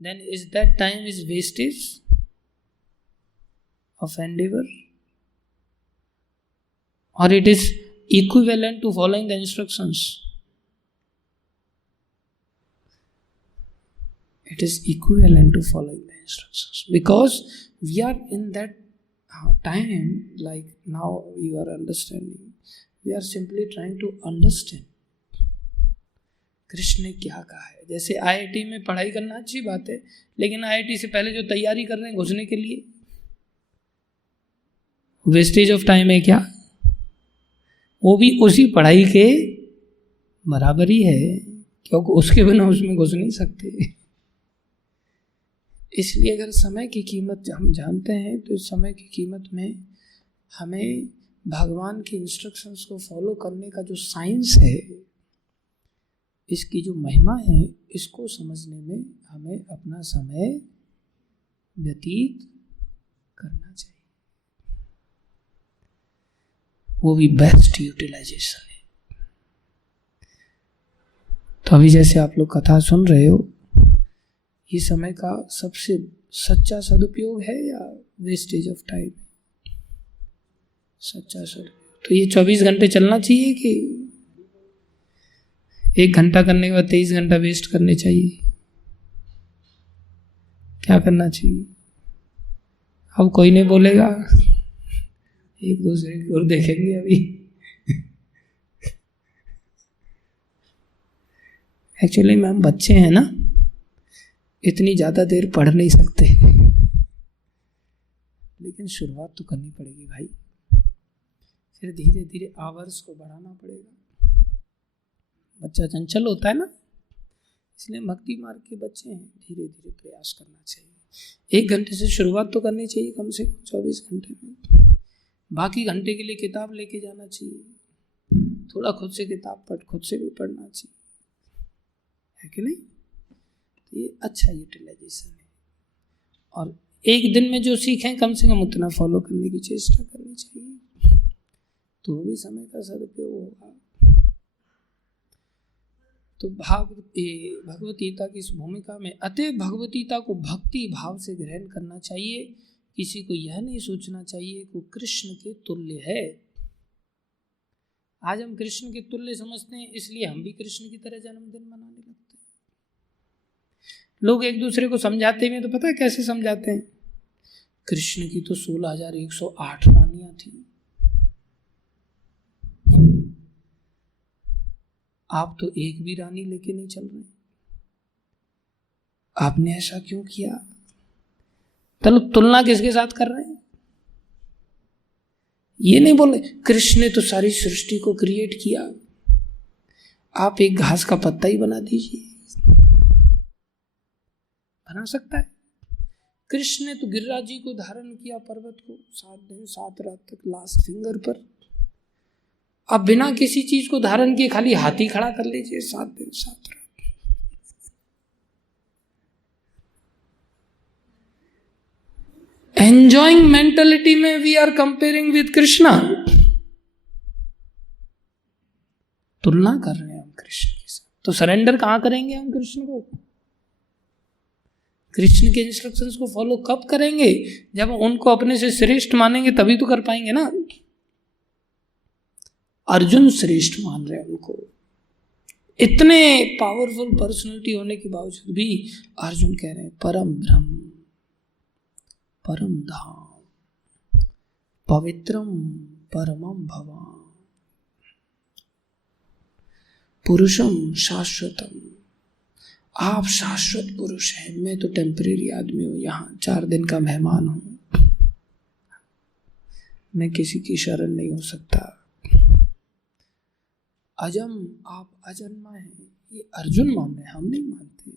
then is that time is wastage of endeavor, or it is equivalent to following the instructions? It is equivalent to following the instructions, because we are in that time, like now you are understanding, we are simply trying to understand Krishna ने क्या कहा है। जैसे IIT में पढ़ाई करना अच्छी बात है, लेकिन आईआईटी से पहले जो तैयारी कर रहे हैं घुसने के लिए, वेस्टेज ऑफ टाइम है क्या? वो भी उसी पढ़ाई के बराबर ही है, क्योंकि उसके बिना उसमें घुस नहीं सकते। इसलिए अगर समय की कीमत हम जानते हैं तो इस समय की कीमत में हमें भगवान के इंस्ट्रक्शंस को फॉलो करने का जो साइंस है, इसकी जो महिमा है, इसको समझने में हमें अपना समय व्यतीत करना चाहिए। वो भी बेस्ट यूटिलाइजेशन है। तो अभी जैसे आप लोग कथा सुन रहे हो, ये समय का सबसे सच्चा सदुपयोग है या वेस्टेज ऑफ टाइम? सच्चा सदुपयोग। तो ये 24 घंटे चलना चाहिए कि 1 घंटा करने के बाद 23 घंटा वेस्ट करने चाहिए? क्या करना चाहिए? अब कोई नहीं बोलेगा, एक दूसरे की ओर देखेंगे। अभी एक्चुअली में हम बच्चे हैं ना, इतनी ज़्यादा देर पढ़ नहीं सकते, लेकिन शुरुआत तो करनी पड़ेगी भाई। फिर धीरे धीरे आवर्स को बढ़ाना पड़ेगा। बच्चा चंचल होता है ना, इसलिए भक्ति मार्ग के बच्चे हैं, धीरे धीरे प्रयास करना चाहिए। 1 घंटे से शुरुआत तो करनी चाहिए, कम से कम 24 घंटे में। बाकी घंटे के लिए किताब लेके जाना चाहिए, थोड़ा खुद से किताब खुद से भी पढ़ना चाहिए, है कि नहीं? तो ये अच्छा यूटिलाइजेशन है। और एक दिन में जो सीखें कम से कम उतना फॉलो करने की चेष्टा करनी चाहिए, तो भी समय का सदुपयोग होगा। तो भगवत गीता की इस भूमिका में अतः भगवत गीता को भक्ति भाव से ग्रहण करना चाहिए। किसी को यह नहीं सोचना चाहिए कि वो कृष्ण के तुल्य है। आज हम कृष्ण के तुल्य समझते हैं, इसलिए हम भी कृष्ण की तरह जन्मदिन मनाने लगते हैं। लोग एक दूसरे को समझाते हैं तो पता है कैसे समझाते हैं? कृष्ण की तो 16,108 रानियां थी, आप तो एक भी रानी लेके नहीं चल रहे, आपने ऐसा क्यों किया? चलो तुलना किसके साथ कर रहे हैं? ये नहीं बोले कृष्ण ने तो सारी सृष्टि को क्रिएट किया, आप एक घास का पत्ता ही बना दीजिए। बना सकता है? कृष्ण ने तो गिरिराज जी को धारण किया, पर्वत को 7 दिन 7 रात तक लास्ट फिंगर पर। अब बिना किसी चीज को धारण किए खाली हाथी खड़ा कर लीजिए 7 दिन 7 रात। एंजॉइंग मेंटालिटी में we are comparing with Krishna, तुलना कर रहे हैं हम कृष्ण के साथ। तो सरेंडर कहां करेंगे हम कृष्ण को? कृष्ण के इंस्ट्रक्शंस को फॉलो कब करेंगे? जब उनको अपने से श्रेष्ठ मानेंगे, तभी तो कर पाएंगे ना। अर्जुन श्रेष्ठ मान रहे हैं उनको, इतने पावरफुल पर्सनालिटी होने के बावजूद भी अर्जुन कह रहे हैं परम ब्रह्म, परम धाम, पवित्रम परमम भवान, पुरुषम शाश्वतम। आप शाश्वत पुरुष हैं, मैं तो टेम्परेरी आदमी हूं, यहां 4 दिन का मेहमान हूं, मैं किसी की शरण नहीं हो सकता। अजम, आप अजन्मा हैं, ये अर्जुन मान रहे हैं, हम नहीं मानते।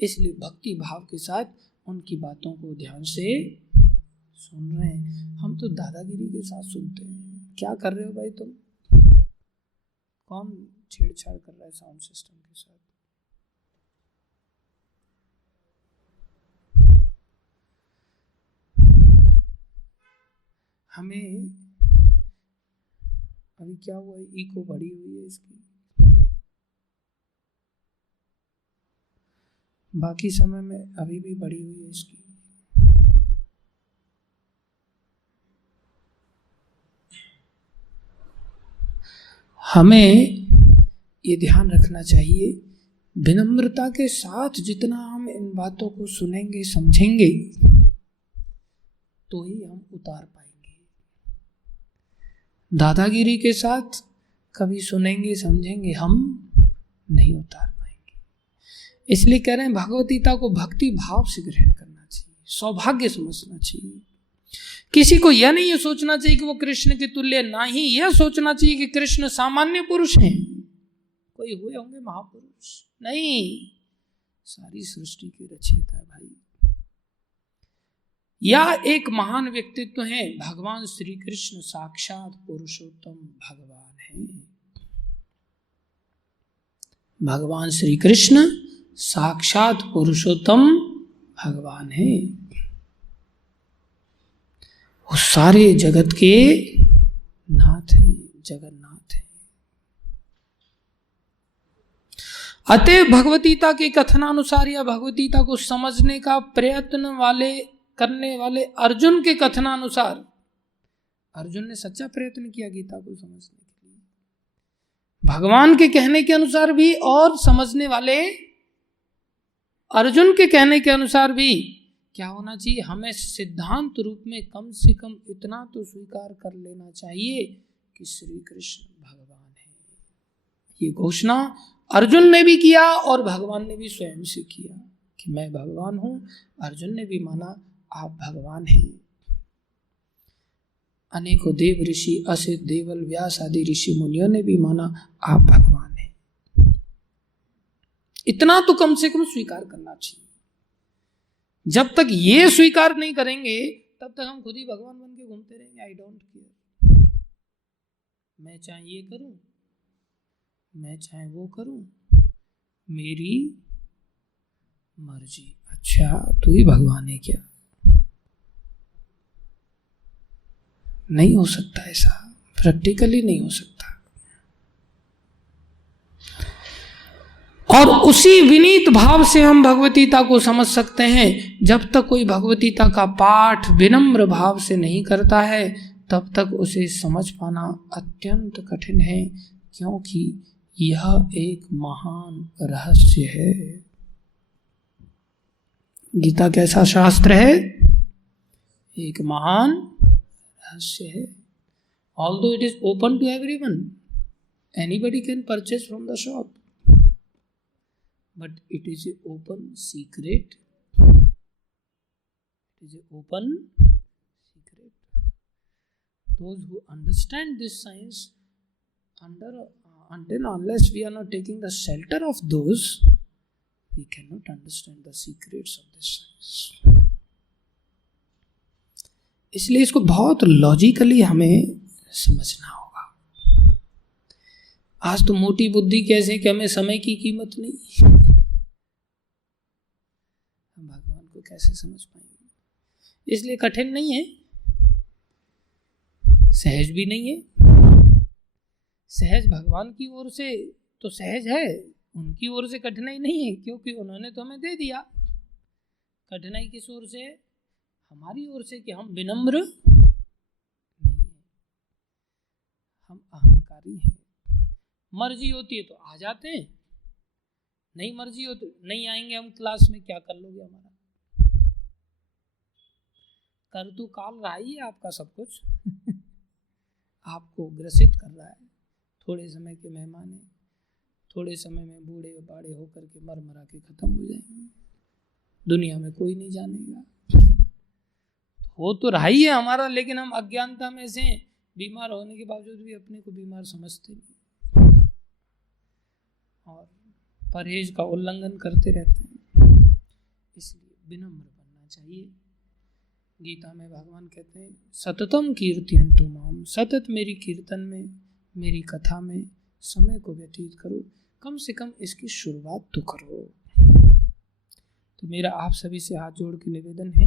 इसलिए भक्ति भाव के साथ उनकी बातों को ध्यान से सुन रहे हैं। हम तो दादागिरी के साथ सुनते हैं। क्या कर रहे हो भाई तुम? कौन छेड़छाड़ कर रहा है साउंड सिस्टम के साथ? हमें अभी क्या हुआ, इको बढ़ी हुई है इसकी, बाकी समय में अभी भी बढ़ी हुई है इसकी। हमें ये ध्यान रखना चाहिए, विनम्रता के साथ जितना हम इन बातों को सुनेंगे समझेंगे तो ही हम उतार पाएंगे। दादागिरी के साथ कभी सुनेंगे समझेंगे, हम नहीं उतार पाएंगे। इसलिए कह रहे हैं भगवत गीता को भक्ति भाव से ग्रहण करना चाहिए, सौभाग्य समझना चाहिए। किसी को यह नहीं सोचना चाहिए कि वो कृष्ण के तुल्य, ना ही यह सोचना चाहिए कि कृष्ण सामान्य पुरुष हैं, कोई हुए होंगे महापुरुष, नहीं, सारी सृष्टि के रचयिता भाई। या एक महान व्यक्तित्व है, भगवान श्री कृष्ण साक्षात पुरुषोत्तम भगवान है। भगवान श्री कृष्ण साक्षात पुरुषोत्तम भगवान है, वो सारे जगत के नाथ हैं, जगन्नाथ हैं। अतः भगवद्गीता के कथनानुसार या भगवद्गीता को समझने का प्रयत्न करने वाले अर्जुन के कथनानुसार, अर्जुन ने सच्चा प्रयत्न किया गीता को समझने के लिए, भगवान के कहने के अनुसार भी और समझने वाले अर्जुन के कहने के अनुसार भी क्या होना चाहिए? हमें सिद्धांत रूप में कम से कम इतना तो स्वीकार कर लेना चाहिए कि श्री कृष्ण भगवान है। ये घोषणा अर्जुन ने भी किया और भगवान ने भी स्वयं से किया कि मैं भगवान हूं। अर्जुन ने भी माना आप भगवान हैं। अनेकों देव ऋषि, असित, देवल, व्यास आदि ऋषि मुनियों ने भी माना आप भगवान हैं। इतना तो कम से कम स्वीकार करना चाहिए। जब तक ये स्वीकार नहीं करेंगे तब तक हम खुद ही भगवान बन के घूमते रहेंगे। आई डोंट केयर, मैं चाहे ये करूं, मैं चाहे वो करूं, मेरी मर्जी। अच्छा, तू ही भगवान है क्या? नहीं हो सकता ऐसा, प्रैक्टिकली नहीं हो सकता। और उसी विनीत भाव से हम भगवद्गीता को समझ सकते हैं। जब तक कोई भगवद्गीता का पाठ विनम्र भाव से नहीं करता है तब तक उसे समझ पाना अत्यंत कठिन है, क्योंकि यह एक महान रहस्य है। गीता कैसा शास्त्र है? एक महान रहस्य है। Although it is open to everyone, anybody can purchase from the shop, but it is an open secret. It is an open secret. Those who understand this science, until unless we are not taking the shelter of those, we cannot understand the secrets of this science. इसलिए इसको बहुत logically हमें समझना होगा। आज तो मोटी बुद्धि कैसे कि हमें समय की कीमत नहीं, हम भगवान को कैसे समझ पाएंगे? इसलिए कठिन नहीं है, सहज भी नहीं है। सहज भगवान की ओर से तो सहज है, उनकी ओर से कठिनाई नहीं है, क्योंकि उन्होंने तो हमें दे दिया। कठिनाई किस ओर से है? हमारी ओर से कि हम विनम्र नहीं है, हम अहंकारी हैं। मर्जी होती है तो आ जाते हैं, नहीं मर्जी हो तो नहीं आएंगे। हम क्लास में क्या कर लोगे? हमारा कर तो काल रहा ही है आपका सब कुछ आपको ग्रसित कर रहा है। थोड़े समय के मेहमान हैं, थोड़े समय में बूढ़े बाड़े होकर के मर मरा के खत्म हो जाएंगे, दुनिया में कोई नहीं जानेगा। हो तो रहा ही है हमारा, लेकिन हम अज्ञानता में से बीमार होने के बावजूद भी अपने को बीमार समझते नहीं और परहेज का उल्लंघन करते रहते हैं। इसलिए विनम्र बनना चाहिए। गीता में भगवान कहते हैं सततम कीर्तयन्तु माम, सतत मेरी कीर्तन में, मेरी कथा में समय को व्यतीत करो, कम से कम इसकी शुरुआत तो करो। तो मेरा आप सभी से हाथ जोड़ के निवेदन है,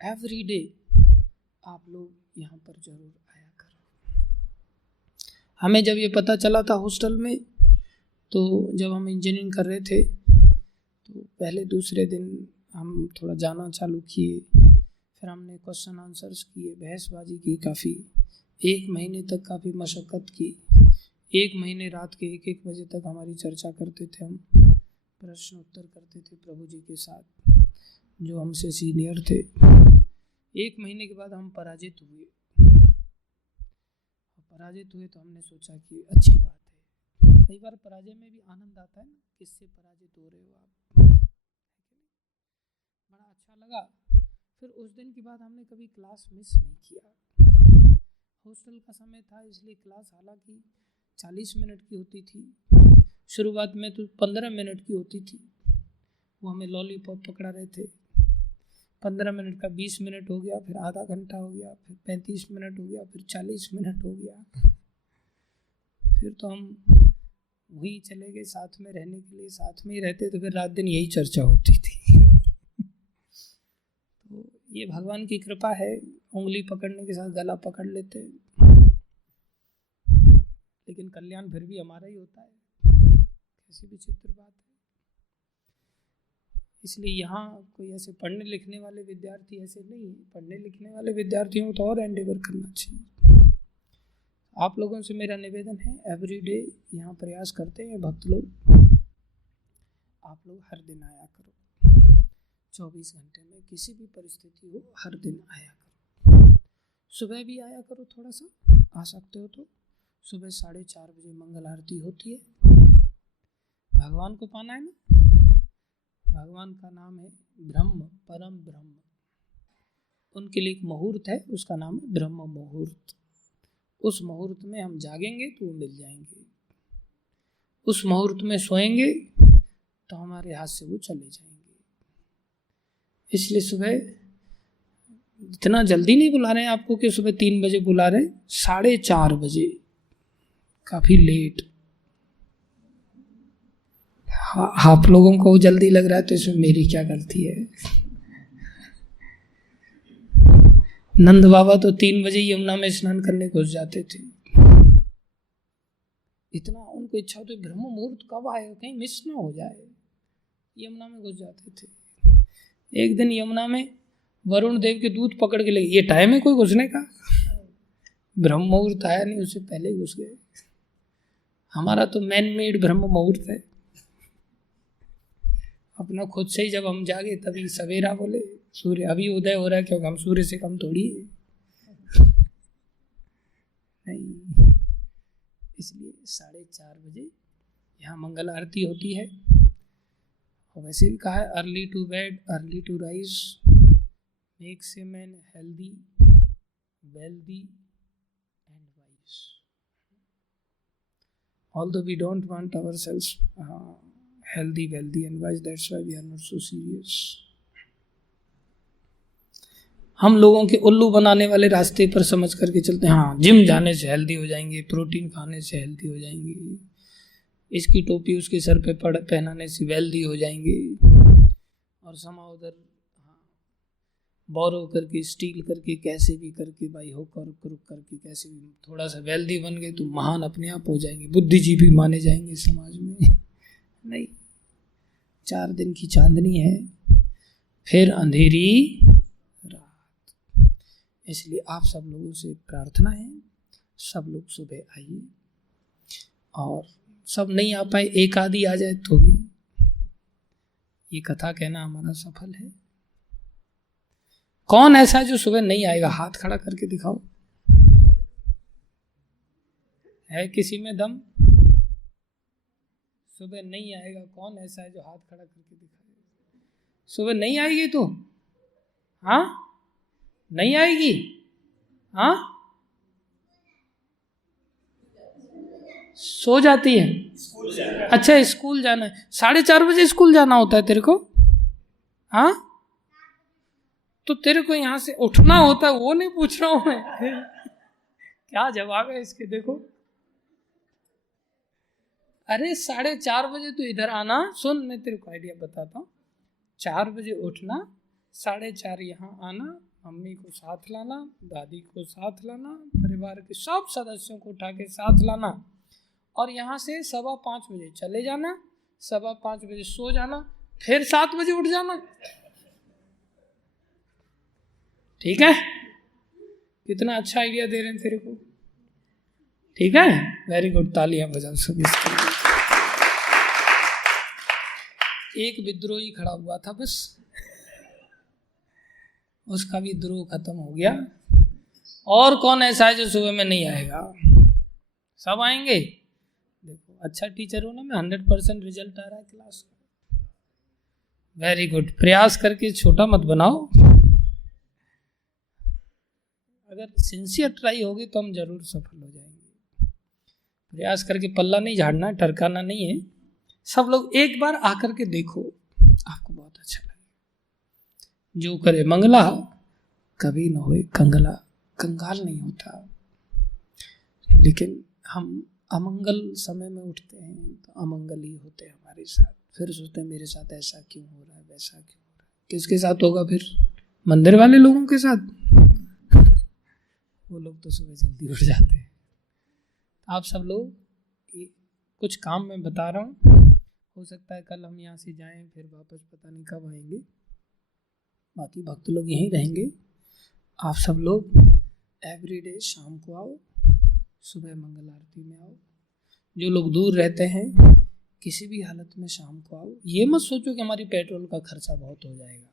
एवरी डे आप लोग यहाँ पर जरूर आया करो। हमें जब ये पता चला था हॉस्टल में, तो जब हम इंजीनियरिंग कर रहे थे तो पहले दूसरे दिन हम थोड़ा जाना चालू किए, फिर हमने क्वेश्चन आंसर्स किए, बहसबाजी की काफ़ी, 1 महीने तक काफ़ी मशक्क़त की। 1 महीने रात के 1-1 बजे तक हमारी चर्चा करते थे, हम प्रश्न उत्तर करते थे प्रभु जी के साथ, जो हमसे सीनियर थे। 1 महीने के बाद हम पराजित हुए। तो हमने सोचा कि अच्छी बात है। कई बार पराजय में भी आनंद आता है ना, किससे पराजित हो रहे हो आप, बड़ा अच्छा लगा। फिर उस दिन के बाद हमने कभी क्लास मिस नहीं किया। हॉस्टल का समय था इसलिए क्लास हालांकि 40 मिनट की होती थी, शुरुआत में तो 15 मिनट की होती थी। वो हमें लॉलीपॉप पकड़ा रहे थे, 15 मिनट का 20 मिनट हो गया, फिर आधा घंटा हो गया, फिर 35 मिनट हो गया, फिर 40 मिनट हो गया। फिर तो हम वहीं चले गए साथ में रहने के लिए, साथ में ही रहते तो फिर रात दिन यही चर्चा होती थी। तो ये भगवान की कृपा है, उंगली पकड़ने के साथ गला पकड़ लेते, लेकिन कल्याण फिर भी हमारा ही होता है, कैसी विचित्र बात है। इसलिए यहाँ कोई ऐसे पढ़ने लिखने वाले विद्यार्थी ऐसे नहीं, पढ़ने लिखने वाले विद्यार्थियों को तो और एंडेवर करना चाहिए। आप लोगों से मेरा निवेदन है, एवरी डे यहाँ प्रयास करते हैं भक्त लोग, आप लोग हर दिन आया करो, 24 घंटे में किसी भी परिस्थिति हो हर दिन आया करो। सुबह भी आया करो, थोड़ा सा आ सकते हो तो। सुबह 4:30 बजे मंगल आरती होती है। भगवान को पाना है ना, भगवान का नाम है ब्रह्म, परम ब्रह्म। उनके लिए एक मुहूर्त है, उसका नाम है ब्रह्म मुहूर्त। उस मुहूर्त में हम जागेंगे तो वो मिल जाएंगे, उस मुहूर्त में सोएंगे तो हमारे हाथ से वो चले जाएंगे। इसलिए सुबह इतना जल्दी नहीं बुला रहे हैं आपको कि सुबह 3 बजे बुला रहे हैं, 4:30 बजे, काफी लेट। आप लोगों को जल्दी लग रहा है तो इसमें मेरी क्या गलती है। नंद बाबा तो 3 बजे यमुना में स्नान करने घुस जाते थे, इतना उनको इच्छा होती ब्रह्म मुहूर्त कब आए, कहीं मिस ना हो जाए, यमुना में घुस जाते थे। एक दिन यमुना में वरुण देव के दूध पकड़ के ले, ये टाइम है कोई घुसने का, ब्रह्म मुहूर्त आया नहीं, उससे पहले ही घुस गए। हमारा तो मैन मेड ब्रह्म मुहूर्त है, अपना खुद से ही जब हम जागे तभी सवेरा बोले, सूर्य अभी उदय हो रहा है, क्योंकि हम सूर्य से कम थोड़ी है नहीं। इसलिए 4:30 बजे यहाँ मंगल आरती होती है। और वैसे भी कहा है, early to bed early to rise makes a man healthy wealthy and wise. Although we don't want ourselves healthy, wealthy and wise, that's why we are not so serious. हम लोगों के उल्लू बनाने वाले रास्ते पर समझ करके चलते हैं, हाँ जिम जाने से हेल्दी हो जाएंगे, प्रोटीन खाने से हेल्दी हो जाएंगे, इसकी टोपी उसके सर पे पहनाने से वेल्दी हो जाएंगे, और समा उधर बोरो करके स्टील करके कैसे भी करके भाई होकर क्रुक करके कैसे भी थोड़ा सा वेल्दी बन गए तो महान अपने आप हो जाएंगे, बुद्धिजीवी माने जाएंगे समाज में। नहीं, 4 दिन की चांदनी है, फिर अंधेरी रात। इसलिए आप सब लोगों से प्रार्थना है, सब लोग सुबह आइए, और सब नहीं आ पाए एक आधी आ जाए तो भी ये कथा कहना हमारा सफल है। कौन ऐसा है जो सुबह नहीं आएगा? हाथ खड़ा करके दिखाओ। है किसी में दम? सुबह नहीं आएगा कौन ऐसा है जो हाथ खड़ा करके दिखाएगा? सुबह नहीं आएगी तो हाँ नहीं आएगी, हाँ सो जाती है। अच्छा स्कूल जाना है, 4:30 बजे स्कूल जाना होता है तेरे को? हाँ तो तेरे को यहाँ से उठना होता है, वो नहीं पूछ रहा हूं मैं। क्या जवाब है इसके? देखो, अरे 4:30 बजे तो इधर आना। सुन, मैं तेरे को आइडिया बताता हूँ। 4 बजे उठना, 4:30 यहाँ आना, मम्मी को साथ लाना, दादी को साथ लाना, परिवार के सब सदस्यों को उठा के साथ लाना, और यहाँ से 4:15 बजे चले जाना, 5:15 बजे सो जाना, फिर 7 बजे उठ जाना। ठीक है? कितना अच्छा आइडिया दे रहे हैं तेरे को। ठीक है, वेरी गुड, तालियां बजाओ सब इसके लिए। एक विद्रोही खड़ा हुआ था बस, उसका भी विद्रोह खत्म हो गया। और कौन ऐसा है जो सुबह में नहीं आएगा? सब आएंगे। देखो, अच्छा टीचर हो ना, मैं 100% रिजल्ट आ रहा है क्लास का। वेरी गुड, प्रयास करके छोटा मत बनाओ। अगर सिंसियर ट्राई होगी तो हम जरूर सफल हो जाएंगे। प्रयास करके पल्ला नहीं झाड़ना, टरकाना नहीं है। सब लोग एक बार आकर के देखो, आपको बहुत अच्छा लगेगा। जो करे मंगला कभी न होए कंगला। कंगाल नहीं होता, लेकिन हम अमंगल समय में उठते हैं तो अमंगल ही होते हैं हमारे साथ। फिर सोचते हैं मेरे साथ ऐसा क्यों हो रहा है, वैसा क्यों हो रहा है। किसके साथ होगा फिर? मंदिर वाले लोगों के साथ। वो लोग तो सुबह जल्दी उठ जाते हैं। आप सब लोग कुछ काम मैं बता रहा हूँ, हो सकता है कल हम यहाँ से जाएं, फिर वापस पता नहीं कब आएंगे। बाकी भक्त लोग यहीं रहेंगे। आप सब लोग एवरीडे शाम को आओ, सुबह मंगल आरती में आओ। जो लोग दूर रहते हैं, किसी भी हालत में शाम को आओ। ये मत सोचो कि हमारी पेट्रोल का खर्चा बहुत हो जाएगा।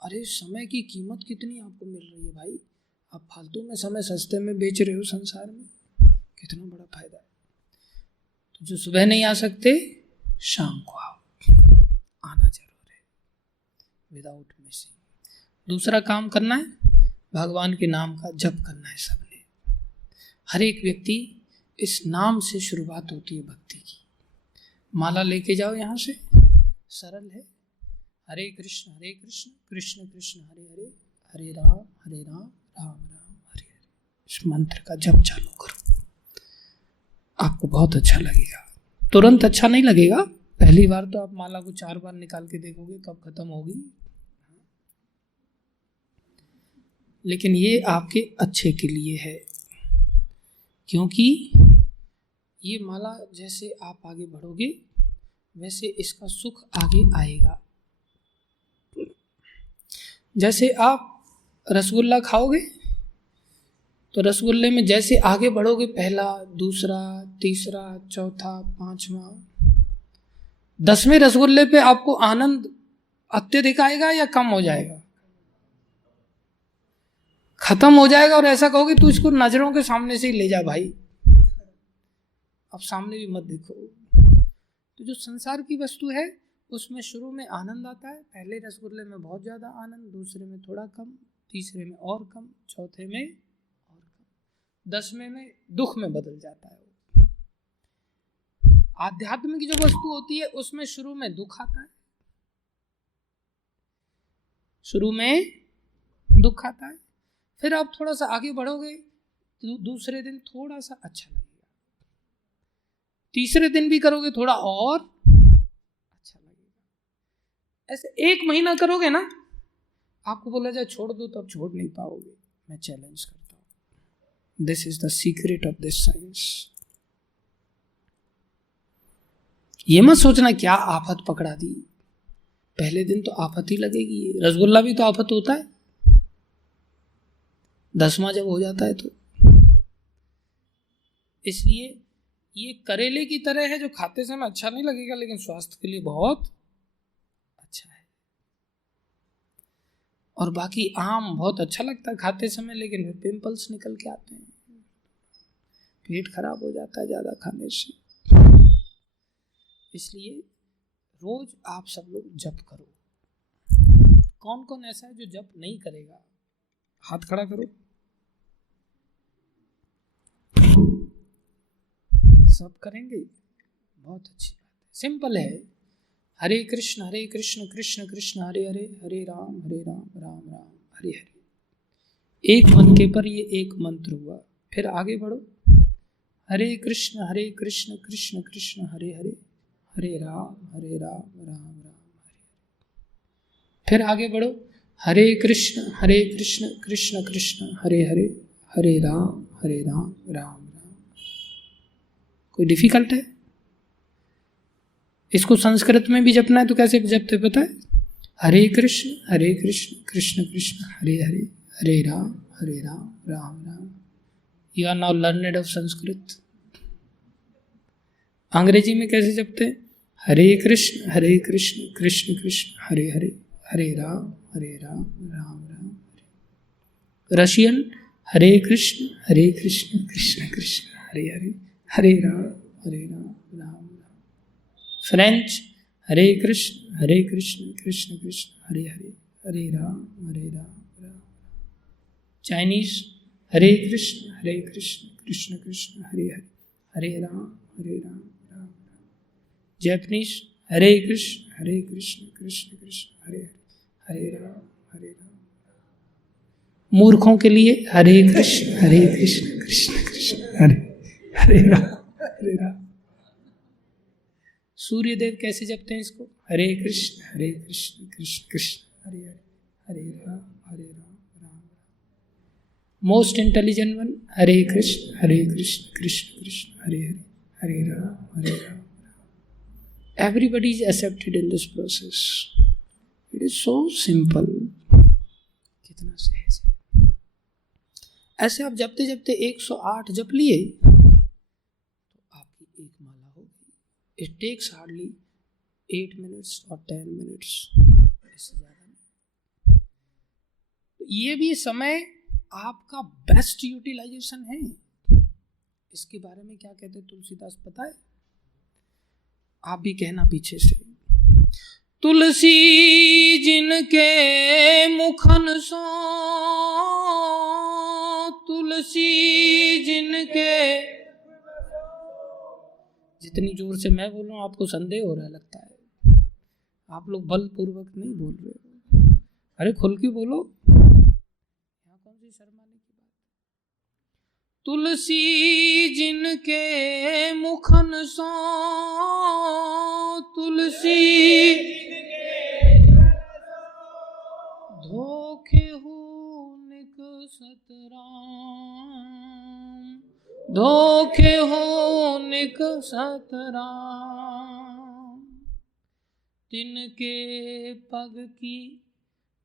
अरे समय की कीमत कितनी आपको मिल रही है भाई। आप फालतू में समय सस्ते में बेच रहे हो संसार में, कितना बड़ा फायदा है। तो जो सुबह नहीं आ सकते, शाम को आओ, आना जरूर है, विदाउट मिसिंग। दूसरा काम करना है, भगवान के नाम का जप करना है सबने। हर एक व्यक्ति, इस नाम से शुरुआत होती है भक्ति की। माला लेके जाओ यहाँ से, सरल है। हरे कृष्ण कृष्ण कृष्ण हरे हरे, हरे राम राम राम हरे हरे। इस मंत्र का जप चालू करो, आपको बहुत अच्छा लगेगा। तुरंत अच्छा नहीं लगेगा, पहली बार तो आप माला को 4 बार निकाल के देखोगे कब खत्म होगी, लेकिन ये आपके अच्छे के लिए है। क्योंकि ये माला जैसे आप आगे बढ़ोगे, वैसे इसका सुख आगे आएगा। जैसे आप रसगुल्ला खाओगे, तो रसगुल्ले में जैसे आगे बढ़ोगे, पहला, दूसरा, तीसरा, चौथा, 5वां, 10वें रसगुल्ले पे आपको आनंद अत्यधिक आएगा या कम हो जाएगा? खत्म हो जाएगा। और ऐसा कहोगे तू इसको नजरों के सामने से ही ले जा भाई, अब सामने भी मत देखो। तो जो संसार की वस्तु है, उसमें शुरू में आनंद आता है। पहले रसगुल्ले में बहुत ज़्यादा आनंद, दूसरे में थोड़ा कम, तीसरे में और कम, चौथे में और कम, 10वें में दुख में बदल जाता है। आध्यात्म की जो वस्तु होती है, उसमें शुरू में दुख आता है, शुरू में दुख आता है। फिर आप थोड़ा सा आगे बढ़ोगे, दूसरे दिन थोड़ा सा अच्छा लगेगा, तीसरे दिन भी करोगे थोड़ा और अच्छा लगेगा। ऐसे 1 महीना करोगे ना, आपको बोला जाए छोड़ दो तो आप छोड़ नहीं पाओगे। मैं चैलेंज करता हूं, this is the secret of this science. ये मत सोचना क्या आफत पकड़ा दी, पहले दिन तो आफत ही लगेगी। रसगुल्ला भी तो आफत होता है, 10वां जब हो जाता है तो। इसलिए ये करेले की तरह है जो खाते समय अच्छा नहीं लगेगा, लेकिन स्वास्थ्य के लिए बहुत अच्छा है। और बाकी आम बहुत अच्छा लगता है खाते समय, लेकिन फिर पिंपल्स निकल के आते हैं, पेट खराब हो जाता है ज़्यादा खाने से। इसलिए रोज आप सब लोग जप करो। कौन कौन ऐसा है जो जप नहीं करेगा? हाथ खड़ा करो। सब करेंगे, बहुत अच्छी बात है। सिंपल है, हरे कृष्ण कृष्ण कृष्ण हरे हरे, हरे राम राम राम हरे हरे। एक मनके पर ये एक मंत्र हुआ। फिर आगे बढ़ो, हरे कृष्ण कृष्ण कृष्ण हरे हरे, हरे राम राम राम हरे। फिर आगे बढ़ो, हरे कृष्ण कृष्ण कृष्ण हरे हरे, हरे राम राम राम। कोई डिफिकल्ट है? इसको संस्कृत में भी जपना है तो कैसे जपते पता है? Hare Krishna Krishna Krishna Hare Hare, Hare Ram Ram Ram. You are now learned of Sanskrit. अंग्रेजी में कैसे जपते हैं? Hare Krishna Krishna Krishna Hare Hare, Hare Ram Ram Ram. Russian, Hare Krishna Krishna Krishna Hare Hare, Hare Ram Ram Ram. French, Hare Krishna Krishna Krishna Hare Hare, Hare Ram Ram. Chinese, Hare Krishna Krishna Krishna Hare Hare, Hare Ram Ram. Japanese, Hare Krishna Krishna Krishna Hare Hare, Hare Ram Ram. मूर्खों के लिए हरे कृष्ण कृष्ण कृष्ण हरे राम। सूर्य देव कैसे जपते हैं इसको? Hare Krishna Krishna Krishna Hare Hare, Hare Ram Ram. Most intelligent one, Hare Krishna Krishna Krishna Hare Hare, Hare Ram. Everybody is accepted in this process. It is so simple. कितना सहज है। ऐसे आप जपते जपते 108 जप लिए तो आपकी एक माला हो गई। इट टेक्स हार्डली 8 मिनट्स और 10 मिनट्स, इससे ज़्यादा नहीं। तो ये भी समय आपका बेस्ट यूटिलाइजेशन है। इसके बारे में क्या कहते हैं तुलसीदास पता है? आप भी कहना पीछे से, तुलसी जिनके मुखन सो, तुलसी जिनके। जितनी जोर से मैं बोल रहा हूँ आपको संदेह हो रहा लगता है, आप लोग बलपूर्वक नहीं बोल रहे हो। अरे खुल के बोलो, यहाँ कौन सी शर्माने की बात। तुलसी जिनके मुखन सो, तुलसी धोखे हो निकसत राम, धोखे हो निकसत राम। तिनके पग की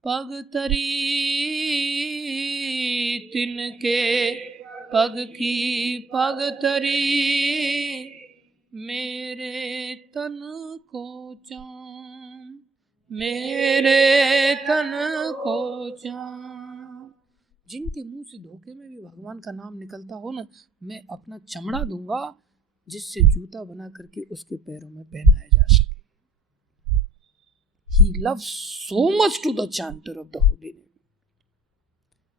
पग तरी, तिनके पग की पग तरी, मेरे तन को चाम, मेरे तन को चाम। जिनके मुंह से धोखे में भी भगवान का नाम निकलता हो ना, मैं अपना चमड़ा दूंगा जिससे जूता बना करके उसके पैरों में पहनाया जा सके। He loves so much to the chanter of the holy name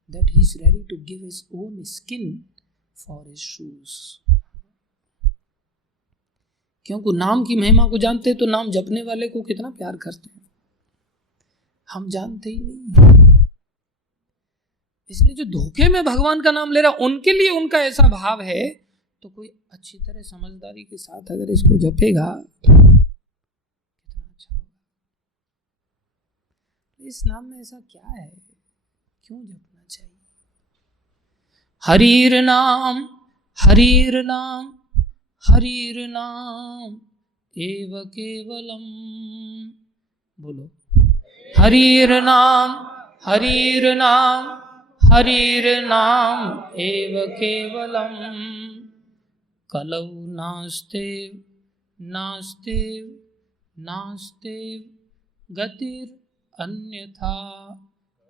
that he is ready to give his own skin for his shoes. क्योंकि नाम की महिमा को जानते हैं तो नाम जपने वाले को कितना प्यार करते हैं, हम जानते ही नहीं। इसलिए जो धोखे में भगवान का नाम ले रहा उनके लिए उनका ऐसा भाव है, तो कोई अच्छी तरह समझदारी के साथ अगर इसको जपेगा कितना अच्छा होगा। इस नाम में ऐसा क्या है, क्यों जपना चाहिए? हरिर नाम हरिर नाम हरिर नाम एव केवलम। बोलो, हरिर्नाम हरिर्नाम हरिर्नाम एव केवलम कलौ नास्तेव नास्तेव नास्तेव गतिर अन्यथा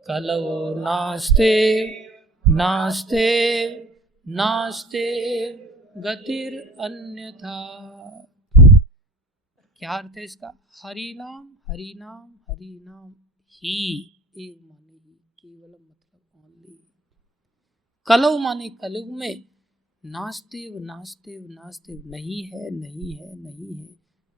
कलौ नास्तेव नास्तेव नास्तेव गतिर अन्यथा। क्या अर्थ है इसका? हरि नाम हरि नाम हरि नाम ही, एक माने ही, केवलम मतलब ओनली, कलौ माने कलयुग में, नास्तेव नास्तेव नास्तेव नहीं है नहीं है नहीं है,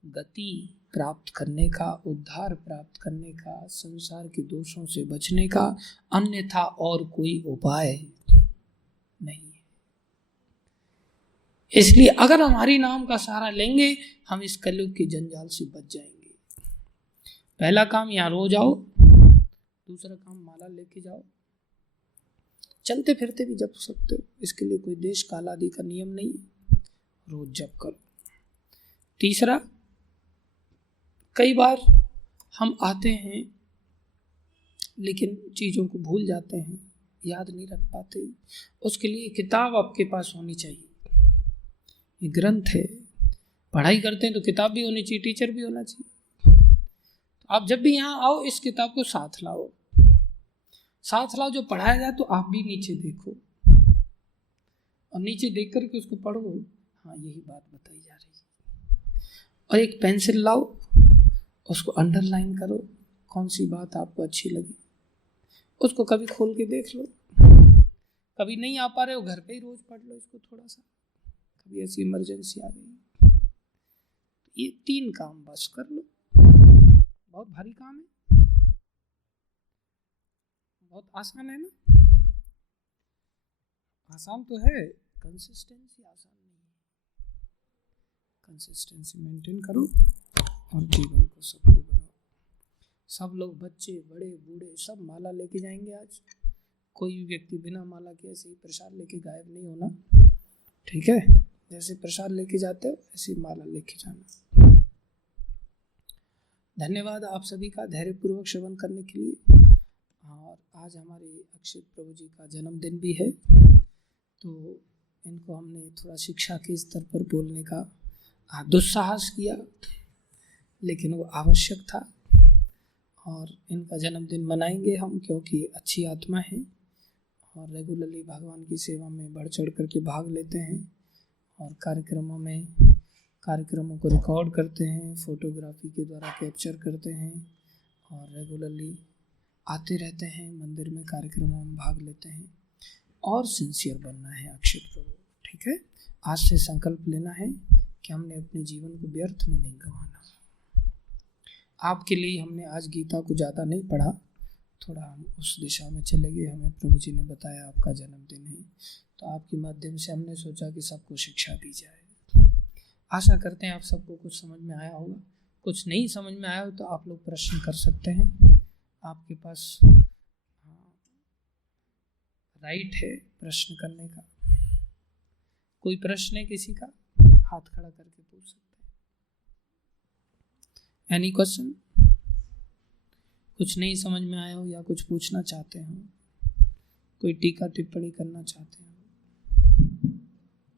गति प्राप्त करने का, उद्धार प्राप्त करने का, संसार के दोषों से बचने का अन्यथा और कोई उपाय नहीं है। इसलिए अगर हमारी नाम का सहारा लेंगे हम इस कलयुग के जंजाल से बच जाएंगे। पहला काम यहाँ रोज आओ, दूसरा काम माला लेके जाओ, चलते फिरते भी जप सकते हो, इसके लिए कोई देश काल आदि का नियम नहीं है, रोज जप करो। तीसरा, कई बार हम आते हैं लेकिन चीज़ों को भूल जाते हैं, याद नहीं रख पाते, उसके लिए किताब आपके पास होनी चाहिए। ये ग्रंथ है, पढ़ाई करते हैं तो किताब भी होनी चाहिए, टीचर भी होना चाहिए। तो आप जब भी यहाँ आओ इस किताब को साथ लाओ, साथ लाओ, जो पढ़ाया जाए तो आप भी नीचे देखो और नीचे देख करके उसको पढ़ो, हाँ यही बात बताई जा रही है। और एक पेंसिल लाओ, उसको अंडरलाइन करो, कौन सी बात आपको अच्छी लगी उसको कभी खोल के देख लो। कभी नहीं आ पा रहे हो घर पे ही रोज पढ़ लो इसको थोड़ा सा, कभी ऐसी इमरजेंसी आ गई। ये 3 काम बस कर लो, बहुत भारी काम है, बहुत आसान है ना? आसान तो है, कंसिस्टेंसी आसान नहीं है। कंसिस्टेंसी मेंटेन करो और जीवन को सफल बनाओ। सब लोग, बच्चे बड़े बूढ़े, सब माला लेके जाएंगे आज। कोई भी व्यक्ति बिना माला के ऐसे ही प्रसाद लेके गायब नहीं होना, ठीक है? जैसे प्रसाद लेके जाते हो ऐसे माला लेके जाना। धन्यवाद आप सभी का धैर्यपूर्वक श्रवण करने के लिए। और आज हमारे अक्षित प्रभु जी का जन्मदिन भी है, तो इनको हमने थोड़ा शिक्षा के स्तर पर बोलने का दुस्साहस किया, लेकिन वो आवश्यक था। और इनका जन्मदिन मनाएंगे हम, क्योंकि अच्छी आत्मा है और रेगुलरली भगवान की सेवा में बढ़ चढ़ करके भाग लेते हैं और कार्यक्रमों को रिकॉर्ड करते हैं, फोटोग्राफी के द्वारा कैप्चर करते हैं और रेगुलरली आते रहते हैं मंदिर में, कार्यक्रमों में भाग लेते हैं। और सिंसियर बनना है अक्षित प्रभु, ठीक है? आज से संकल्प लेना है कि हमने अपने जीवन को व्यर्थ में नहीं गंवाना। आपके लिए हमने आज गीता को ज़्यादा नहीं पढ़ा, थोड़ा हम उस दिशा में चले गए। हमें प्रभु जी ने बताया आपका जन्मदिन है, तो आपके माध्यम से हमने सोचा कि सबको शिक्षा दी जाए। आशा करते हैं आप सबको कुछ समझ में आया होगा। कुछ नहीं समझ में आया हो तो आप लोग प्रश्न कर सकते हैं, आपके पास राइट है प्रश्न करने का। कोई प्रश्न है किसी का, हाथ खड़ा करके पूछ सकते हैं। Any question? कुछ नहीं समझ में आया हो या कुछ पूछना चाहते हो, कोई टीका टिप्पणी करना चाहते हो?